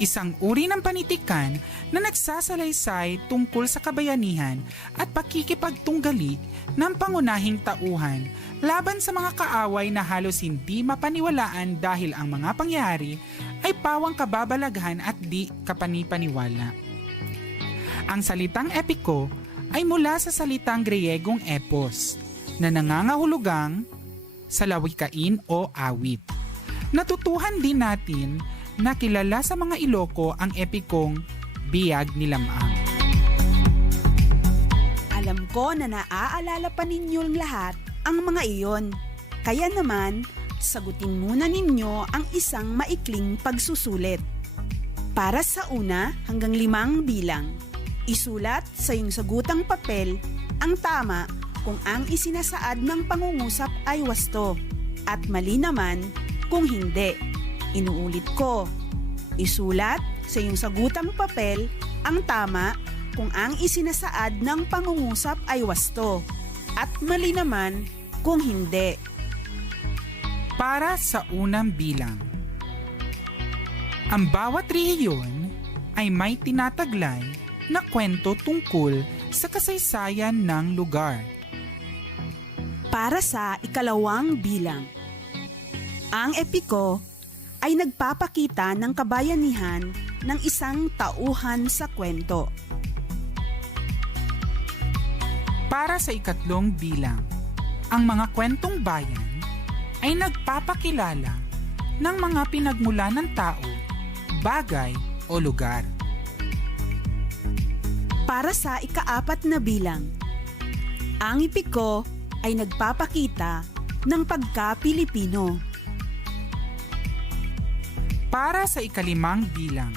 isang uri ng panitikan na nagsasalaysay tungkol sa kabayanihan at pakikipagtunggali ng pangunahing tauhan laban sa mga kaaway na halos hindi mapaniwalaan dahil ang mga pangyayari ay pawang kababalaghan at di kapanipaniwala. Ang salitang epiko ay mula sa salitang Griyegong epos na nangangahulugang salawikain o awit. Natutuhan din natin na kilala sa mga Iloko ang epikong biyag ni Lamang. Alam ko na naaalala pa ninyong lahat ang mga iyon. Kaya naman, sagutin muna ninyo ang isang maikling pagsusulit. Para sa una hanggang 5 bilang, isulat sa iyong sagutang papel ang tama kung ang isinasaad ng pangungusap ay wasto at mali naman kung hindi. Inuulit ko, isulat sa iyong sagutang papel ang tama kung ang isinasaad ng pangungusap ay wasto at mali naman kung hindi. Para sa unang bilang, ang bawat rehiyon ay may tinataglay na kwento tungkol sa kasaysayan ng lugar. Para sa ikalawang bilang, ang epiko ay nagpapakita ng kabayanihan ng isang tauhan sa kwento. Para sa ikatlong bilang, ang mga kwentong bayan ay nagpapakilala ng mga pinagmula ng tao, bagay o lugar. Para sa ikaapat na bilang, ang epiko ay nagpapakita ng pagka-Pilipino. Para sa ikalimang bilang,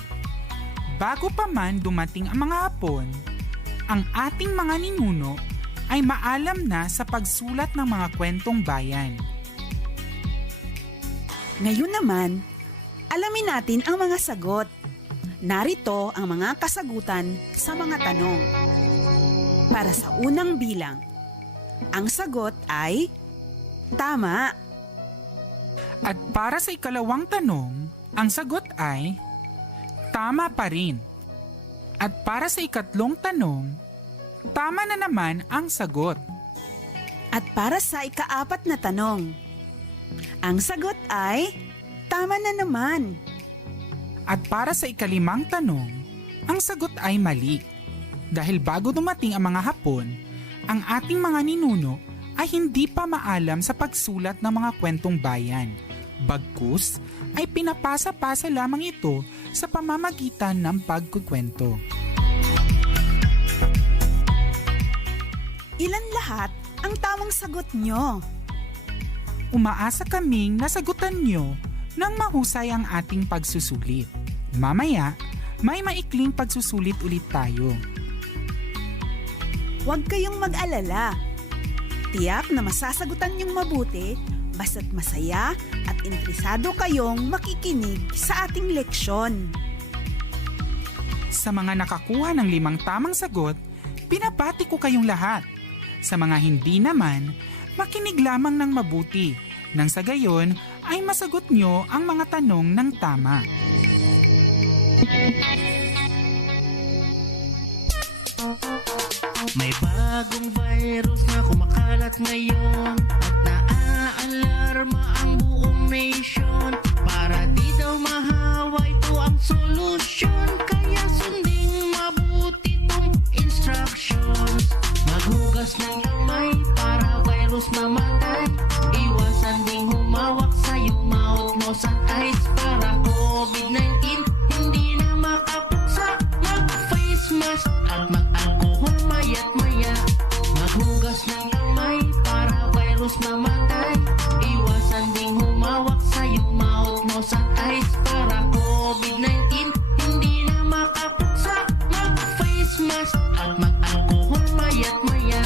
bago pa man dumating ang mga Hapon, ang ating mga ninuno ay maalam na sa pagsulat ng mga kwentong bayan. Ngayon naman, alamin natin ang mga sagot. Narito ang mga kasagutan sa mga tanong. Para sa unang bilang, ang sagot ay tama. At para sa ikalawang tanong, ang sagot ay tama pa rin. At para sa ikatlong tanong, tama na naman ang sagot. At para sa ikaapat na tanong, ang sagot ay tama na naman. At para sa ikalimang tanong, ang sagot ay mali. Dahil bago dumating ang mga Hapon, ang ating mga ninuno ay hindi pa maalam sa pagsulat ng mga kwentong bayan. Bagkus ay pinapasa-pasa lamang ito sa pamamagitan ng pagkukwento. Ilan lahat ang tamang sagot nyo? Umaasa kaming nasagutan nyo ng mahusay ang ating pagsusulit. Mamaya, may maikling pagsusulit ulit tayo. Huwag kayong mag-alala. Tiyak na masasagutan niyong mabuti basta't masaya at interesado kayong makikinig sa ating leksyon. Sa mga nakakuha ng 5 tamang sagot, pinabati ko kayong lahat. Sa mga hindi naman, makinig lamang ng mabuti nang sa gayon ay masagot nyo ang mga tanong ng tama. May bagong virus na kumakalat ngayon at naaalarma ang buong nation. Para di daw mahawa, ito ang solusyon. Kaya sundin mabuti tong instructions. Maghugas ng kamay para virus mamatay. Iwasan ding humawak sa iyong mouth, nose at eyes para COVID-19 hindi na makapuksa. Mag-face mask at mag-alcohol maya't maya. Maghugas ng kamay para virus mamatay. Iwasan ding humawak sa iyong mouth, nose at eyes para COVID-19 hindi na makapuksa. Mag-face mask at mag-alcohol maya't maya.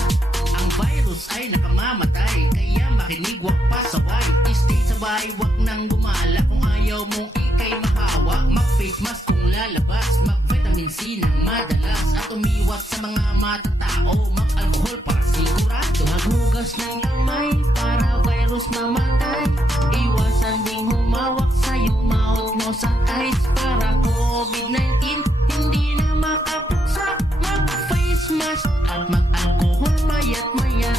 Ang virus ay nakamamatay, kaya makinig, wag pasaway. Stay sabay, wag nang gumala kung ayaw mong ikay mahawa. Mag-face mask kung lalabas, mag-vitamin C ng madalas, at umiwas sa mga matatao. Mag-alcohol para sigurado. Maghugas ng kamay para virus mamatay. Iwasan ding humawak sa iyong mouth, nose at eyes para COVID-19 hindi na makapuksa. Mag-face mask at mag-alcohol maya't maya.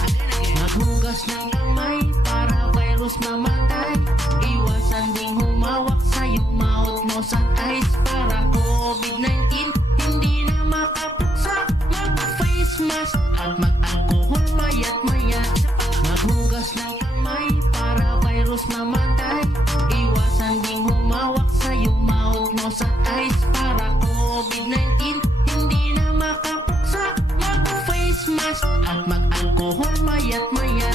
Maghugas ng kamay para virus mamatay. Iwasan ding humawak sa iyong mouth, nose at eyes para COVID-19 hindi na makapuksa. Mag-face mask at mag-alcohol maya't maya. Maghugas ng kamay para virus mamatay. Iwasan ding humawak sa iyong mouth, nose at eyes para COVID-19 hindi na makapuksa. Mag-face mask at mag-alcohol maya't maya.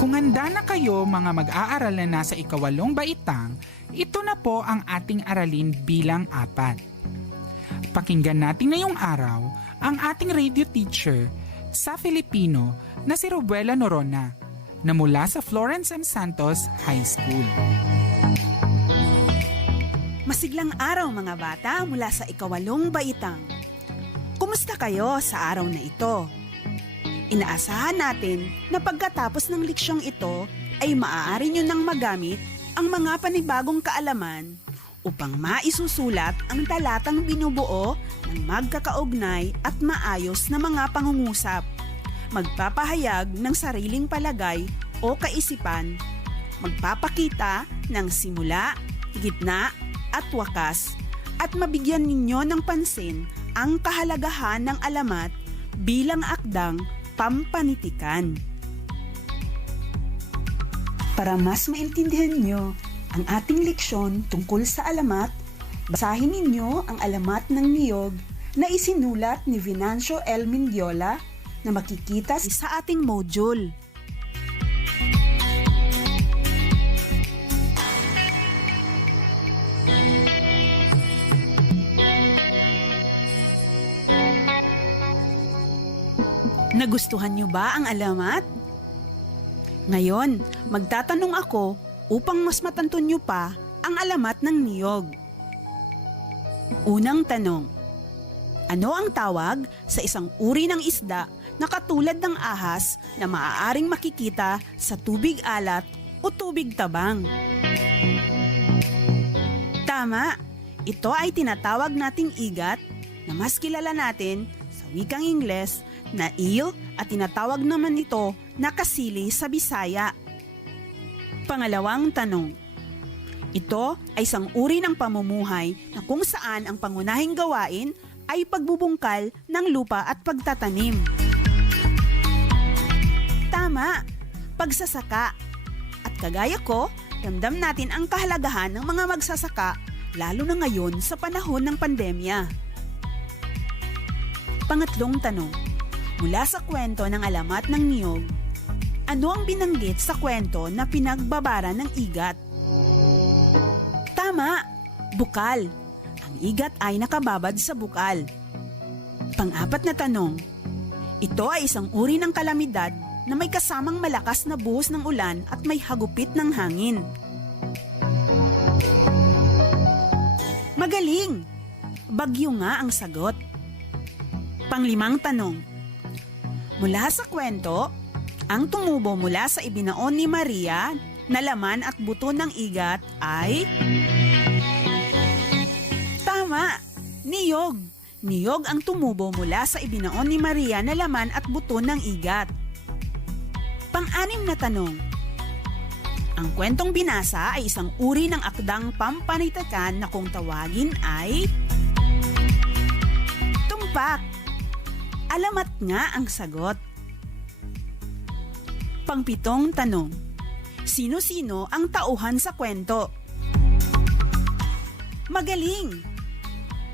Kung handa na kayo mga mag-aaral na nasa ikawalong baitang, ito na po ang ating aralin bilang 4. Pakinggan natin ngayong araw ang ating radio teacher sa Filipino na si Robuela Norona na mula sa Florence M. Santos High School. Masiglang araw mga bata mula sa ikawalong baitang. Kumusta kayo sa araw na ito? Inaasahan natin na pagkatapos ng leksyong ito ay maaari nyo nang magamit ang mga panibagong kaalaman upang maisusulat ang talatang binubuo ng magkakaugnay at maayos na mga pangungusap, magpapahayag ng sariling palagay o kaisipan, magpapakita ng simula, gitna at wakas, at mabigyan ninyo ng pansin ang kahalagahan ng alamat bilang akdang pampanitikan. Para mas maintindihan nyo ang ating leksyon tungkol sa alamat, basahin ninyo ang alamat ng niyog na isinulat ni Venancio L. Mendiola na makikita sa ating module. Nagustuhan nyo ba ang alamat? Ngayon, magtatanong ako upang mas matanton nyo pa ang alamat ng niyog. Unang tanong, ano ang tawag sa isang uri ng isda na katulad ng ahas na maaaring makikita sa tubig alat o tubig tabang? Tama, ito ay tinatawag nating igat na mas kilala natin sa wikang Ingles na eel at tinatawag naman ito na kasili sa Bisaya. Pangalawang tanong. Ito ay isang uri ng pamumuhay na kung saan ang pangunahing gawain ay pagbubungkal ng lupa at pagtatanim. Tama, pagsasaka. At kagaya ko, ramdam natin ang kahalagahan ng mga magsasaka lalo na ngayon sa panahon ng pandemya. Pangatlong tanong. Mula sa kwento ng alamat ng niyog, ano ang binanggit sa kwento na pinagbabara ng igat? Tama, bukal. Ang igat ay nakababad sa bukal. Pang-apat na tanong. Ito ay isang uri ng kalamidad na may kasamang malakas na buhos ng ulan at may hagupit ng hangin. Magaling! Bagyo nga ang sagot. Panglimang tanong. Mula sa kwento, ang tumubo mula sa ibinaon ni Maria na laman at buto ng igat ay... Tama! Niyog! Niyog ang tumubo mula sa ibinaon ni Maria na laman at buto ng igat. Pang-anim na tanong. Ang kwentong binasa ay isang uri ng akdang pampanitikan na kung tawagin ay... Tumpak! Alamat nga ang sagot. Pangpitong tanong. Sino-sino ang tauhan sa kwento? Magaling!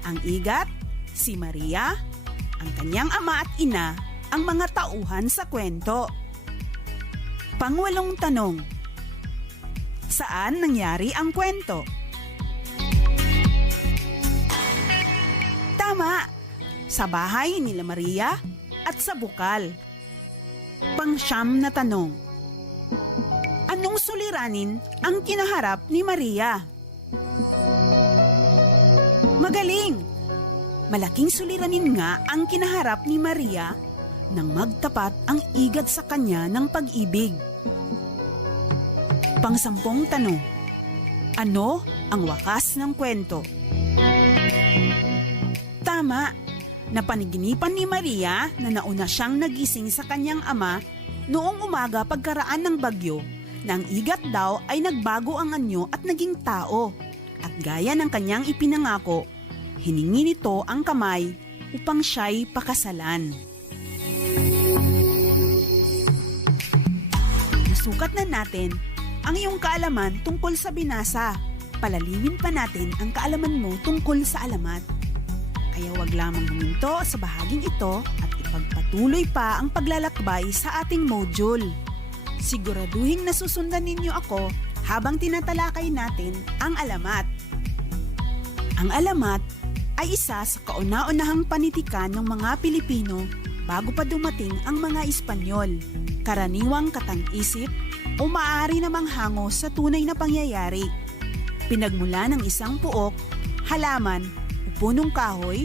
Ang igat, si Maria, ang kanyang ama at ina, ang mga tauhan sa kwento. Pangwalong tanong. Saan nangyari ang kwento? Tama! Sa bahay nila Maria at sa bukal. Pangsyam na tanong. Anong suliranin ang kinaharap ni Maria? Magaling! Malaking suliranin nga ang kinaharap ni Maria nang magtapat ang igat sa kanya ng pag-ibig. Pangsampung tanong. Ano ang wakas ng kwento? Tama! Napaniginipan ni Maria na nauna siyang nagising sa kanyang ama noong umaga pagkaraan ng bagyo na ang igat daw ay nagbago ang anyo at naging tao. At gaya ng kanyang ipinangako, hiningi nito ang kamay upang siya'y pakasalan. Nasukat na natin ang iyong kaalaman tungkol sa binasa. Palalimin pa natin ang kaalaman mo tungkol sa alamat. Kaya wag lamang huminto sa bahaging ito at ipagpatuloy pa ang paglalakbay sa ating module. Siguraduhin nasusundan ninyo ako habang tinatalakay natin ang alamat. Ang alamat ay isa sa kauna-unahang panitikan ng mga Pilipino bago pa dumating ang mga Espanyol. Karaniwang katang-isip o maaari namang hango sa tunay na pangyayari. Pinagmula ng isang puok, halaman, punong kahoy,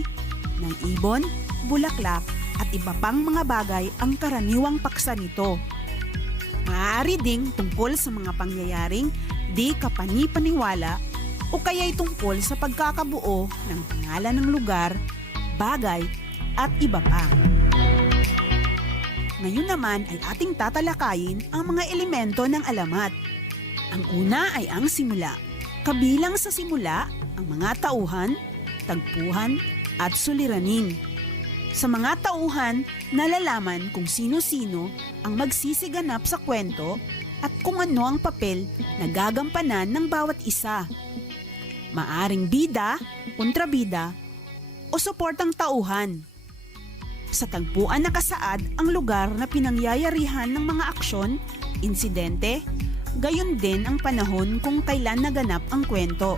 ng ibon, bulaklak at iba pang mga bagay ang karaniwang paksa nito. Maaari ding tungkol sa mga pangyayaring di kapani-paniwala o kaya'y tungkol sa pagkakabuo ng pangalan ng lugar, bagay at iba pa. Ngayon naman ay ating tatalakayin ang mga elemento ng alamat. Ang una ay ang simula. Kabilang sa simula ang mga tauhan, tagpuan at suliranin. Sa mga tauhan, nalalaman kung sino-sino ang magsisiganap sa kwento at kung ano ang papel na gagampanan ng bawat isa. Maaring bida, kontrabida, o suportang tauhan. Sa tagpuan nakasaad ang lugar na pinangyayarihan ng mga aksyon, insidente, gayon din ang panahon kung kailan naganap ang kwento.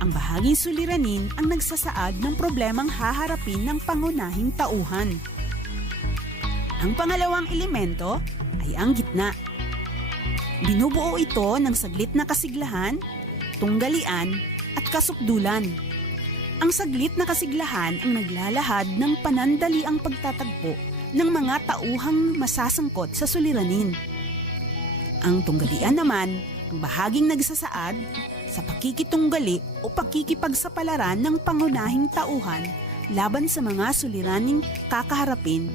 Ang bahaging suliranin ang nagsasaad ng problemang haharapin ng pangunahing tauhan. Ang pangalawang elemento ay ang gitna. Binubuo ito ng saglit na kasiglahan, tunggalian at kasukdulan. Ang saglit na kasiglahan ang naglalahad ng panandaliang pagtatagpo ng mga tauhang masasangkot sa suliranin. Ang tunggalian naman ang bahaging nagsasaad sa pakikitunggali o pakikipagsapalaran ng pangunahing tauhan laban sa mga suliraning kakaharapin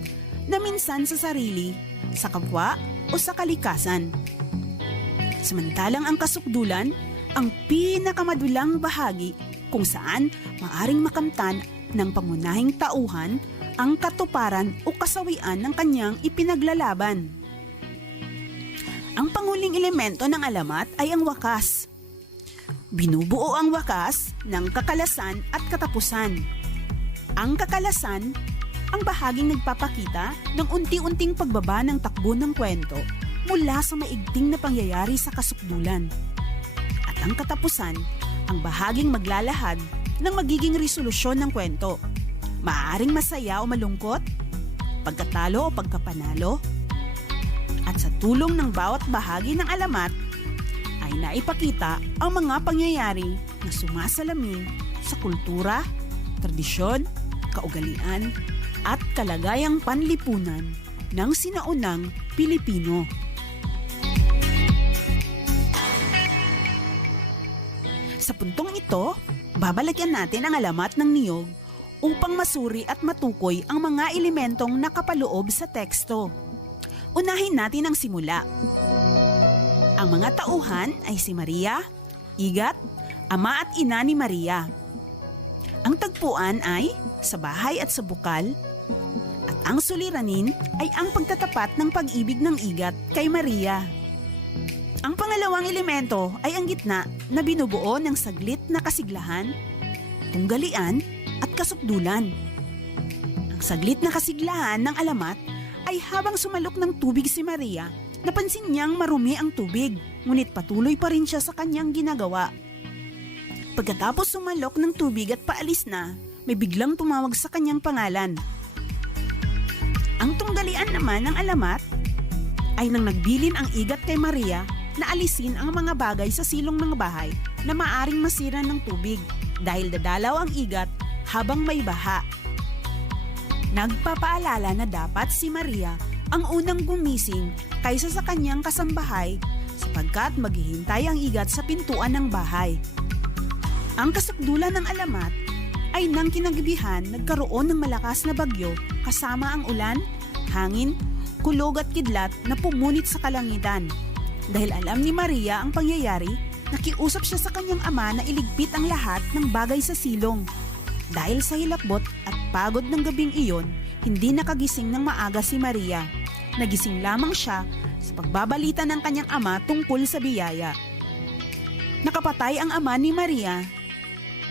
na minsan sa sarili, sa kapwa o sa kalikasan. Samantalang ang kasukdulan ang pinakamadulang bahagi kung saan maaring makamtan ng pangunahing tauhan ang katuparan o kasawian ng kanyang ipinaglalaban. Ang panghuling elemento ng alamat ay ang wakas. Binubuo ang wakas ng kakalasan at katapusan. Ang kakalasan, ang bahaging nagpapakita ng unti-unting pagbaba ng takbo ng kwento mula sa maigting na pangyayari sa kasukdulan. At ang katapusan, ang bahaging maglalahad ng magiging resolusyon ng kwento. Maaaring masaya o malungkot, pagkatalo o pagkapanalo. At sa tulong ng bawat bahagi ng alamat, ay naipakita ang mga pangyayari na sumasalamin sa kultura, tradisyon, kaugalian, at kalagayang panlipunan ng sinaunang Pilipino. Sa puntong ito, babalagyan natin ang alamat ng niyog upang masuri at matukoy ang mga elementong nakapaloob sa teksto. Unahin natin ang simula. Ang mga tauhan ay si Maria, Igat, ama at ina ni Maria. Ang tagpuan ay sa bahay at sa bukal, at ang suliranin ay ang pagtatapat ng pag-ibig ng Igat kay Maria. Ang pangalawang elemento ay ang gitna na binubuo ng saglit na kasiglahan, tunggalian at kasukdulan. Ang saglit na kasiglahan ng alamat ay habang sumalok ng tubig si Maria, napansin niyang marumi ang tubig, ngunit patuloy pa rin siya sa kanyang ginagawa. Pagkatapos sumalok ng tubig at paalis na, may biglang tumawag sa kanyang pangalan. Ang tunggalian naman ng alamat ay nang nagbilin ang Igat kay Maria na alisin ang mga bagay sa silong ng bahay na maaring masira ng tubig dahil dadalaw ang Igat habang may baha. Nagpapaalala na dapat si Maria ang unang gumising kaysa sa kanyang kasambahay sapagkat maghihintay ang Igat sa pintuan ng bahay. Ang kasukdulan ng alamat ay nang kinagabihan nagkaroon ng malakas na bagyo kasama ang ulan, hangin, kulog at kidlat na pumunit sa kalangitan. Dahil alam ni Maria ang pangyayari, nakiusap siya sa kanyang ama na iligpit ang lahat ng bagay sa silong. Dahil sa hilakbot at pagod ng gabing iyon, hindi nakagising ng maaga si Maria. Nagising lamang siya sa pagbabalita ng kanyang ama tungkol sa biyaya. Nakapatay ang ama ni Maria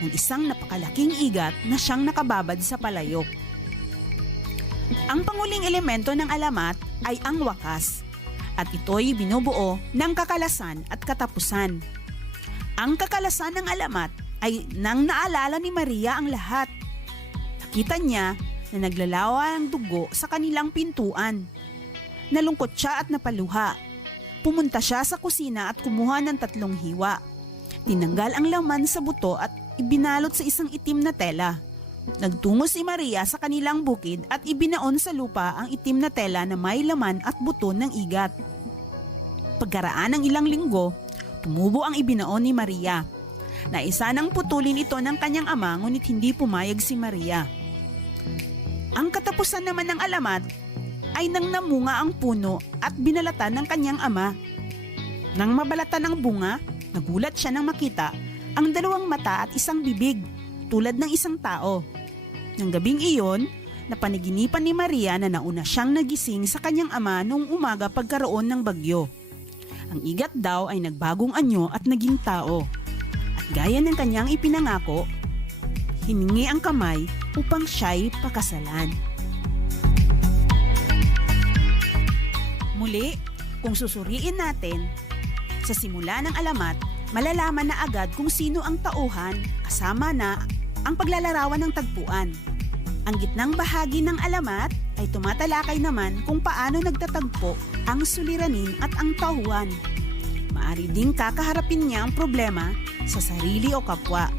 ng isang napakalaking igat na siyang nakababad sa palayok. Ang panguling elemento ng alamat ay ang wakas. At ito'y binubuo ng kakalasan at katapusan. Ang kakalasan ng alamat ay nang naalala ni Maria ang lahat. Nakita niya na naglalawa ang dugo sa kanilang pintuan. Nalungkot siya at napaluha. Pumunta siya sa kusina at kumuha ng 3 hiwa. Tinanggal ang laman sa buto at ibinalot sa isang itim na tela. Nagtungo si Maria sa kanilang bukid at ibinaon sa lupa ang itim na tela na may laman at buto ng igat. Pagkaraan ng ilang linggo, tumubo ang ibinaon ni Maria. Naisa nang putulin ito ng kanyang ama ngunit hindi pumayag si Maria. Ang katapusan naman ng alamat ay nang namunga ang puno at binalatan ng kanyang ama. Nang mabalatan ang bunga, nagulat siya nang makita ang dalawang mata at isang bibig tulad ng isang tao. Nang gabing iyon, napanaginipan ni Maria na nauna siyang nagising sa kanyang ama noong umaga pagkaroon ng bagyo. Ang igat daw ay nagbagong anyo at naging tao. At gaya ng kanyang ipinangako, hiningi ang kamay upang siya'y pakasalan. Muli, kung susuriin natin, sa simula ng alamat, malalaman na agad kung sino ang tauhan kasama na ang paglalarawan ng tagpuan. Ang gitnang bahagi ng alamat ay tumatalakay naman kung paano nagtatagpo ang suliranin at ang tauhan. Maari ding kakaharapin niya ang problema sa sarili o kapwa.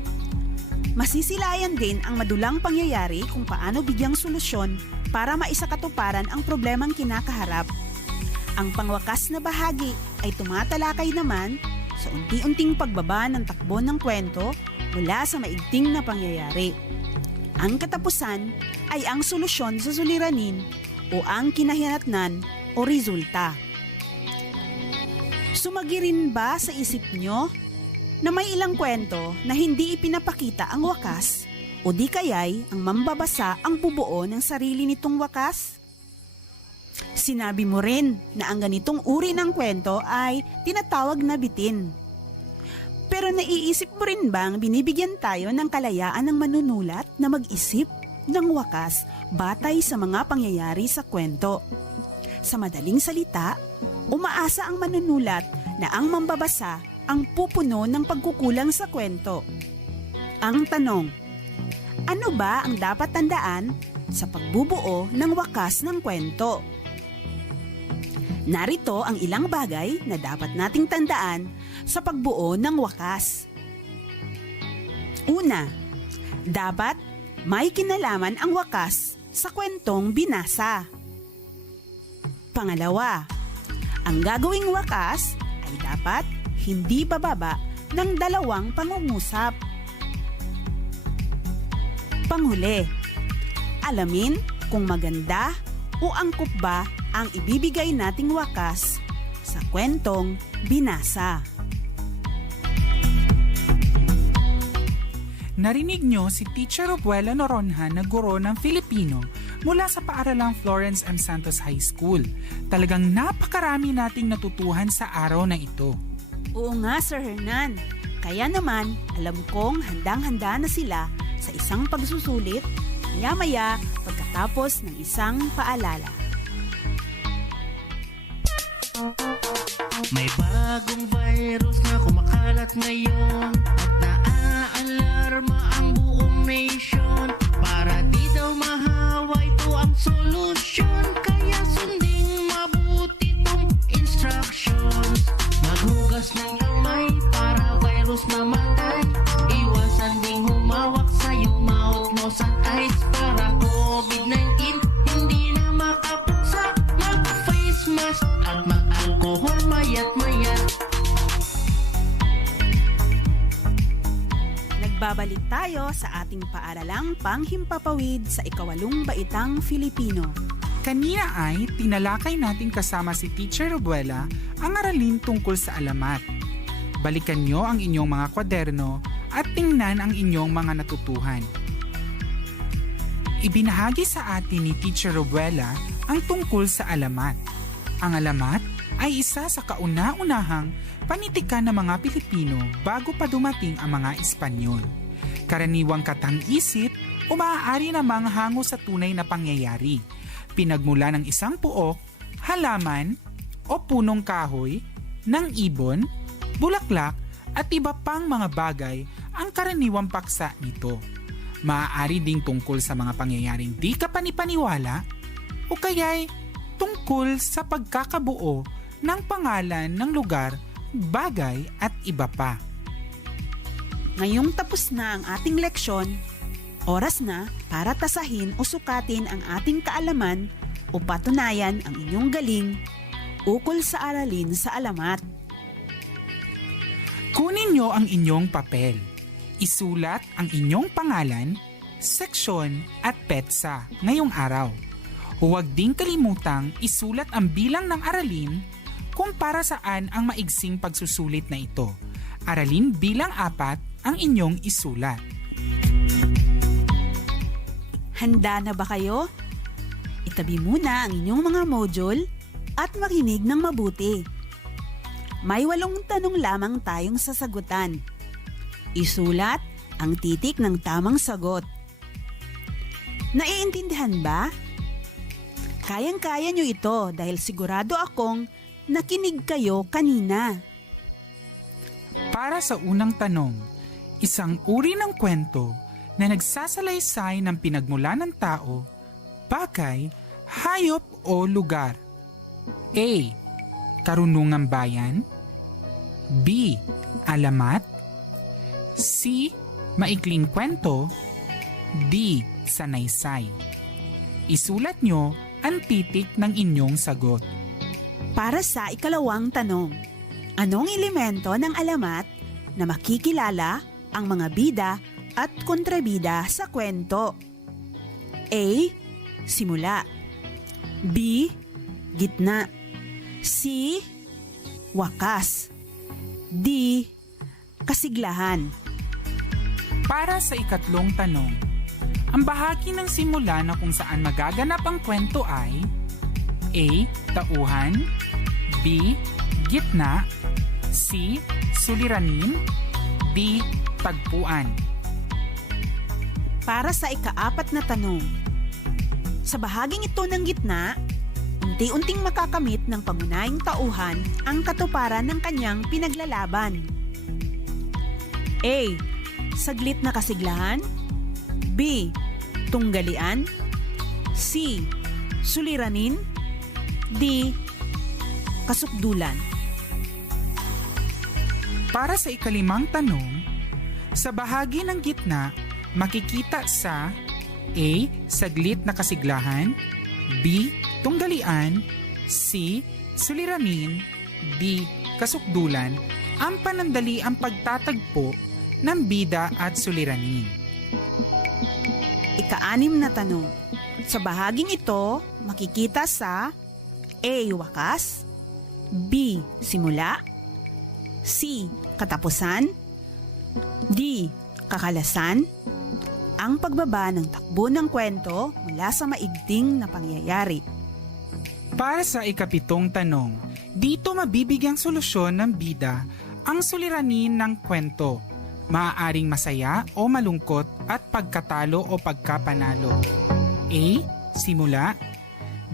Masisilayan din ang madulang pangyayari kung paano bigyang solusyon para maisakatuparan ang problemang kinakaharap. Ang pangwakas na bahagi ay tumatalakay naman sa unti-unting pagbaba ng takbo ng kwento mula sa maigting na pangyayari. Ang katapusan ay ang solusyon sa suliranin o ang kinahinatnan o resulta. Sumagirin ba sa isip nyo na may ilang kwento na hindi ipinapakita ang wakas o di kaya'y ang mambabasa ang bubuo ng sarili nitong wakas? Sinabi mo rin na ang ganitong uri ng kwento ay tinatawag na bitin. Pero naiisip mo rin bang binibigyan tayo ng kalayaan ng manunulat na mag-isip ng wakas batay sa mga pangyayari sa kwento? Sa madaling salita, umaasa ang manunulat na ang mambabasa ang pupuno ng pagkukulang sa kwento. Ang tanong, ano ba ang dapat tandaan sa pagbubuo ng wakas ng kwento? Narito ang ilang bagay na dapat nating tandaan sa pagbuo ng wakas. Una, dapat may kinalaman ang wakas sa kwentong binasa. Pangalawa, ang gagawing wakas ay dapat hindi bababa ng 2 pangungusap. Panghuli, alamin kung maganda o angkop ba ang ibibigay nating wakas sa kwentong binasa. Narinig nyo si Teacher Abuela Noronha na guro ng Filipino mula sa paaralang Florence M. Santos High School. Talagang napakarami nating natutuhan sa araw na ito. Oo nga, Sir Hernan. Kaya naman, alam kong handang-handa na sila sa isang pagsusulit maya-maya pagkatapos ng isang paalala. May bagong virus na kumakalat ngayon at naaalarma ang buong nation. Para di daw mahawa, ito ang solusyon. Kaya sundin mabuti tong instructions. Maghugas ng kamay para virus mamatay. Iwasan ding humawak sa iyong mouth, nose at eyes para COVID-19 hindi na makapuksa. Mag-face mask at mag-alcohol mayat-mayat. Nagbabalik tayo sa ating paaralang panghimpapawid sa 8 baitang Filipino. Kanina ay tinalakay natin kasama si Teacher Abuela ang aralin tungkol sa alamat. Balikan nyo ang inyong mga kwaderno at tingnan ang inyong mga natutuhan. Ibinahagi sa atin ni Teacher Abuela ang tungkol sa alamat. Ang alamat ay isa sa kauna-unahang panitikan ng mga Pilipino bago pa dumating ang mga Espanyol. Karaniwang katang-isip o maaari namang hango sa tunay na pangyayari. Pinagmula ng isang puok, halaman o punong kahoy, ng ibon, bulaklak at iba pang mga bagay ang karaniwang paksa nito. Maaari ding tungkol sa mga pangyayaring di kapanipaniwala o kaya'y tungkol sa pagkakabuo ng pangalan ng lugar, bagay at iba pa. Ngayong tapos na ang ating leksyon, Oras na para tasahin o sukatin ang ating kaalaman o patunayan ang inyong galing ukol sa aralin sa alamat. Kunin nyo ang inyong papel. Isulat ang inyong pangalan, seksyon at petsa ngayong araw. Huwag ding kalimutang isulat ang bilang ng aralin kung para saan ang maigsing pagsusulit na ito. Aralin bilang 4 ang inyong isulat. Handa na ba kayo? Itabi muna ang inyong mga module at makinig ng mabuti. May 8 tanong lamang tayong sasagutan. Isulat ang titik ng tamang sagot. Naiintindihan ba? Kayang-kaya nyo ito dahil sigurado akong nakinig kayo kanina. Para sa unang tanong, isang uri ng kwento na nagsasalaysay ng pinagmula ng tao, bagay, hayop o lugar. A. Karunungang bayan. B. Alamat. C. Maikling kwento. D. Sanaysay. Isulat nyo ang titik ng inyong sagot. Para sa ikalawang tanong, anong elemento ng alamat na makikilala ang mga bida at kontrabida sa kwento? A. Simula. B. Gitna. C. Wakas. D. Kasiglahan. Para sa ikatlong tanong, ang bahagi ng simula na kung saan magaganap ang kwento ay A. Tauhan. B. Gitna. C. Suliranin. D. Tagpuan. Para sa ikaapat na tanong, sa bahaging ito ng gitna, unti-unting makakamit ng pangunahing tauhan ang katuparan ng kanyang pinaglalaban. A. Saglit na kasiglahan. B. Tunggalian. C. Suliranin. D. Kasukdulan. Para sa ikalimang tanong, sa bahagi ng gitna, makikita sa A. Saglit na kasiglahan. B. Tunggalian. C. Suliranin. D. Kasukdulan ang panandaliang pagtatagpo ng bida at suliranin. Ika-6 na tanong. Sa bahaging ito, makikita sa A. Wakas. B. Simula. C. Katapusan. D. Kakalasan. Ang pagbaba ng takbo ng kwento mula sa maigting na pangyayari. Para sa ikapitong tanong, dito mabibigyang solusyon ng bida ang suliranin ng kwento. Maaaring masaya o malungkot at pagkatalo o pagkapanalo. A. Simula.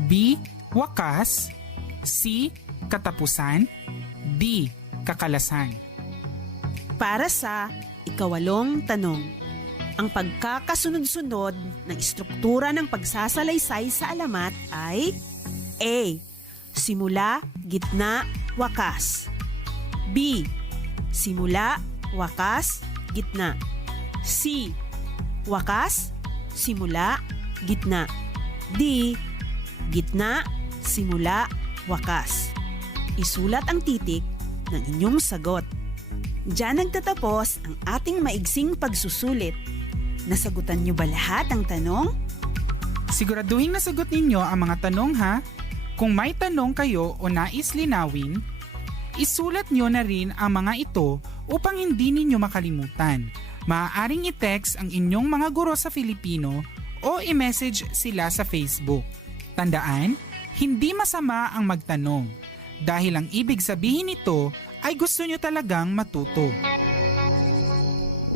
B. Wakas. C. Katapusan. D. Kakalasan. Para sa ika-8 tanong, ang pagkakasunod-sunod ng istruktura ng pagsasalaysay sa alamat ay A. Simula, gitna, wakas. B. Simula, wakas, gitna. C. Wakas, simula, gitna. D. Gitna, simula, wakas. Isulat ang titik ng inyong sagot. Diyan nagtatapos ang ating maigsing pagsusulit. Nasagutan niyo ba lahat ang tanong? Siguraduhin nasagot ninyo ang mga tanong ha. Kung may tanong kayo o nais linawin, isulat nyo na rin ang mga ito upang hindi ninyo makalimutan. Maaaring i-text ang inyong mga guro sa Filipino o i-message sila sa Facebook. Tandaan, hindi masama ang magtanong dahil ang ibig sabihin nito ay gusto nyo talagang matuto.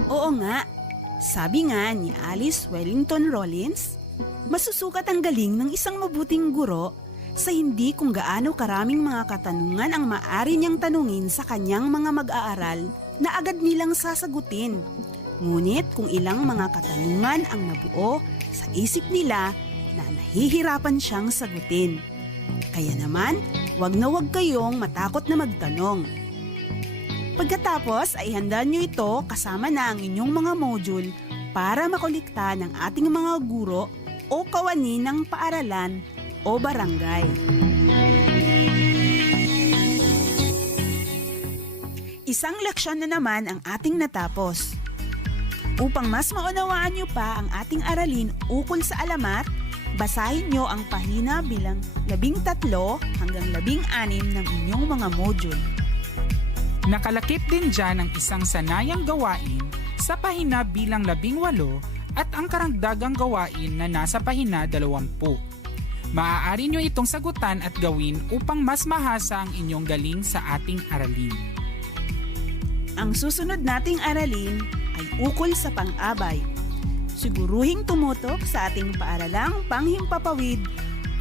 Oo nga, sabi nga ni Alice Wellington Rollins, masusukat ang galing ng isang mabuting guro sa hindi kung gaano karaming mga katanungan ang maaari niyang tanungin sa kanyang mga mag-aaral na agad nilang sasagutin. Ngunit kung ilang mga katanungan ang nabuo sa isip nila na nahihirapan siyang sagutin. Kaya naman, wag na wag kayong matakot na magtanong. Pagkatapos ay handa nyo ito kasama na ang inyong mga module para makolekta ng ating mga guro o kawani ng paaralan o barangay. Isang leksyon na naman ang ating natapos. Upang mas maunawaan niyo pa ang ating aralin ukol sa alamat, basahin niyo ang pahina bilang 13 hanggang 16 ng inyong mga module. Nakalakip din dyan ang isang sanayang gawain sa pahina bilang 18 at ang karagdagang gawain na nasa pahina 20. Maaari nyo itong sagutan at gawin upang mas mahasa ang inyong galing sa ating aralin. Ang susunod nating aralin ay ukol sa pang-abay. Siguruhing tumutok sa ating paaralang panghimpapawid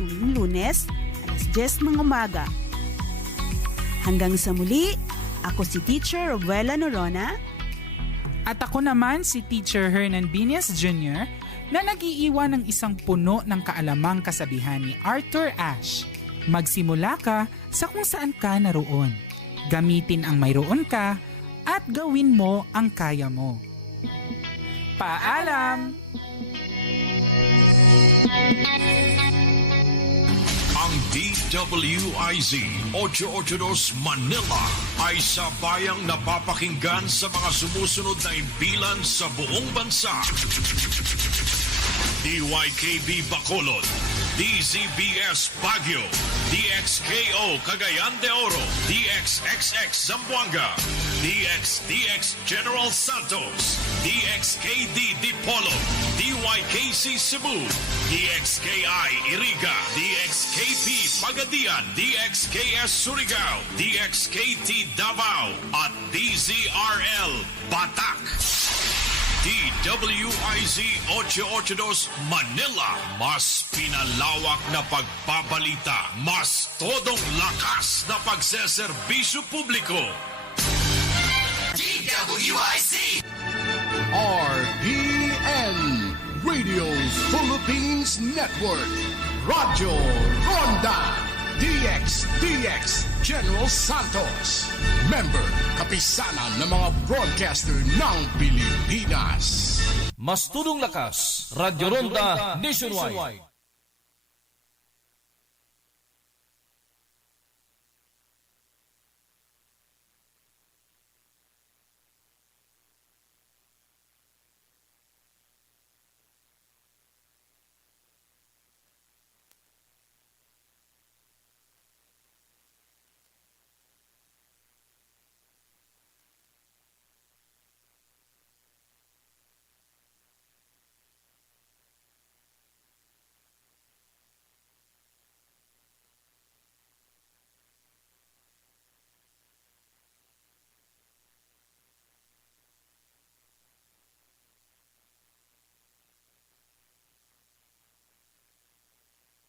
tuwing Lunes, alas 10 ng umaga. Hanggang sa muli, ako si Teacher Robuela Norona. At ako naman si Teacher Hernan Binias Jr. na nag-iiwan ng isang puno ng kaalamang kasabihan ni Arthur Ashe. Magsimula ka sa kung saan ka naroon. Gamitin ang mayroon ka at gawin mo ang kaya mo. Paalam! Ang DWIZ 882 Manila ay sabayang napapakinggan sa mga sumusunod na impilan sa buong bansa. DYKB Bacolod, DZBS Baguio, DXKO Cagayan de Oro, DXXX Zamboanga, DXDX General Santos, DXKD Dipolo, DYKC Cebu, DXKI Iriga, DXKP Pagadian, DXKS Surigao, DXKT Davao, at DZRL Batak. DWIZ 882 Manila, mas pinalawak na pagbabalita, mas todong lakas na pagseserbisyo publiko. DWIZ RPN Radio's Philippines Network, Radyo Ronda, DXDX General Santos, member kapisanan ng mga broadcaster ng Pilipinas. Mas tulong lakas, Radyo Ronda Nationwide.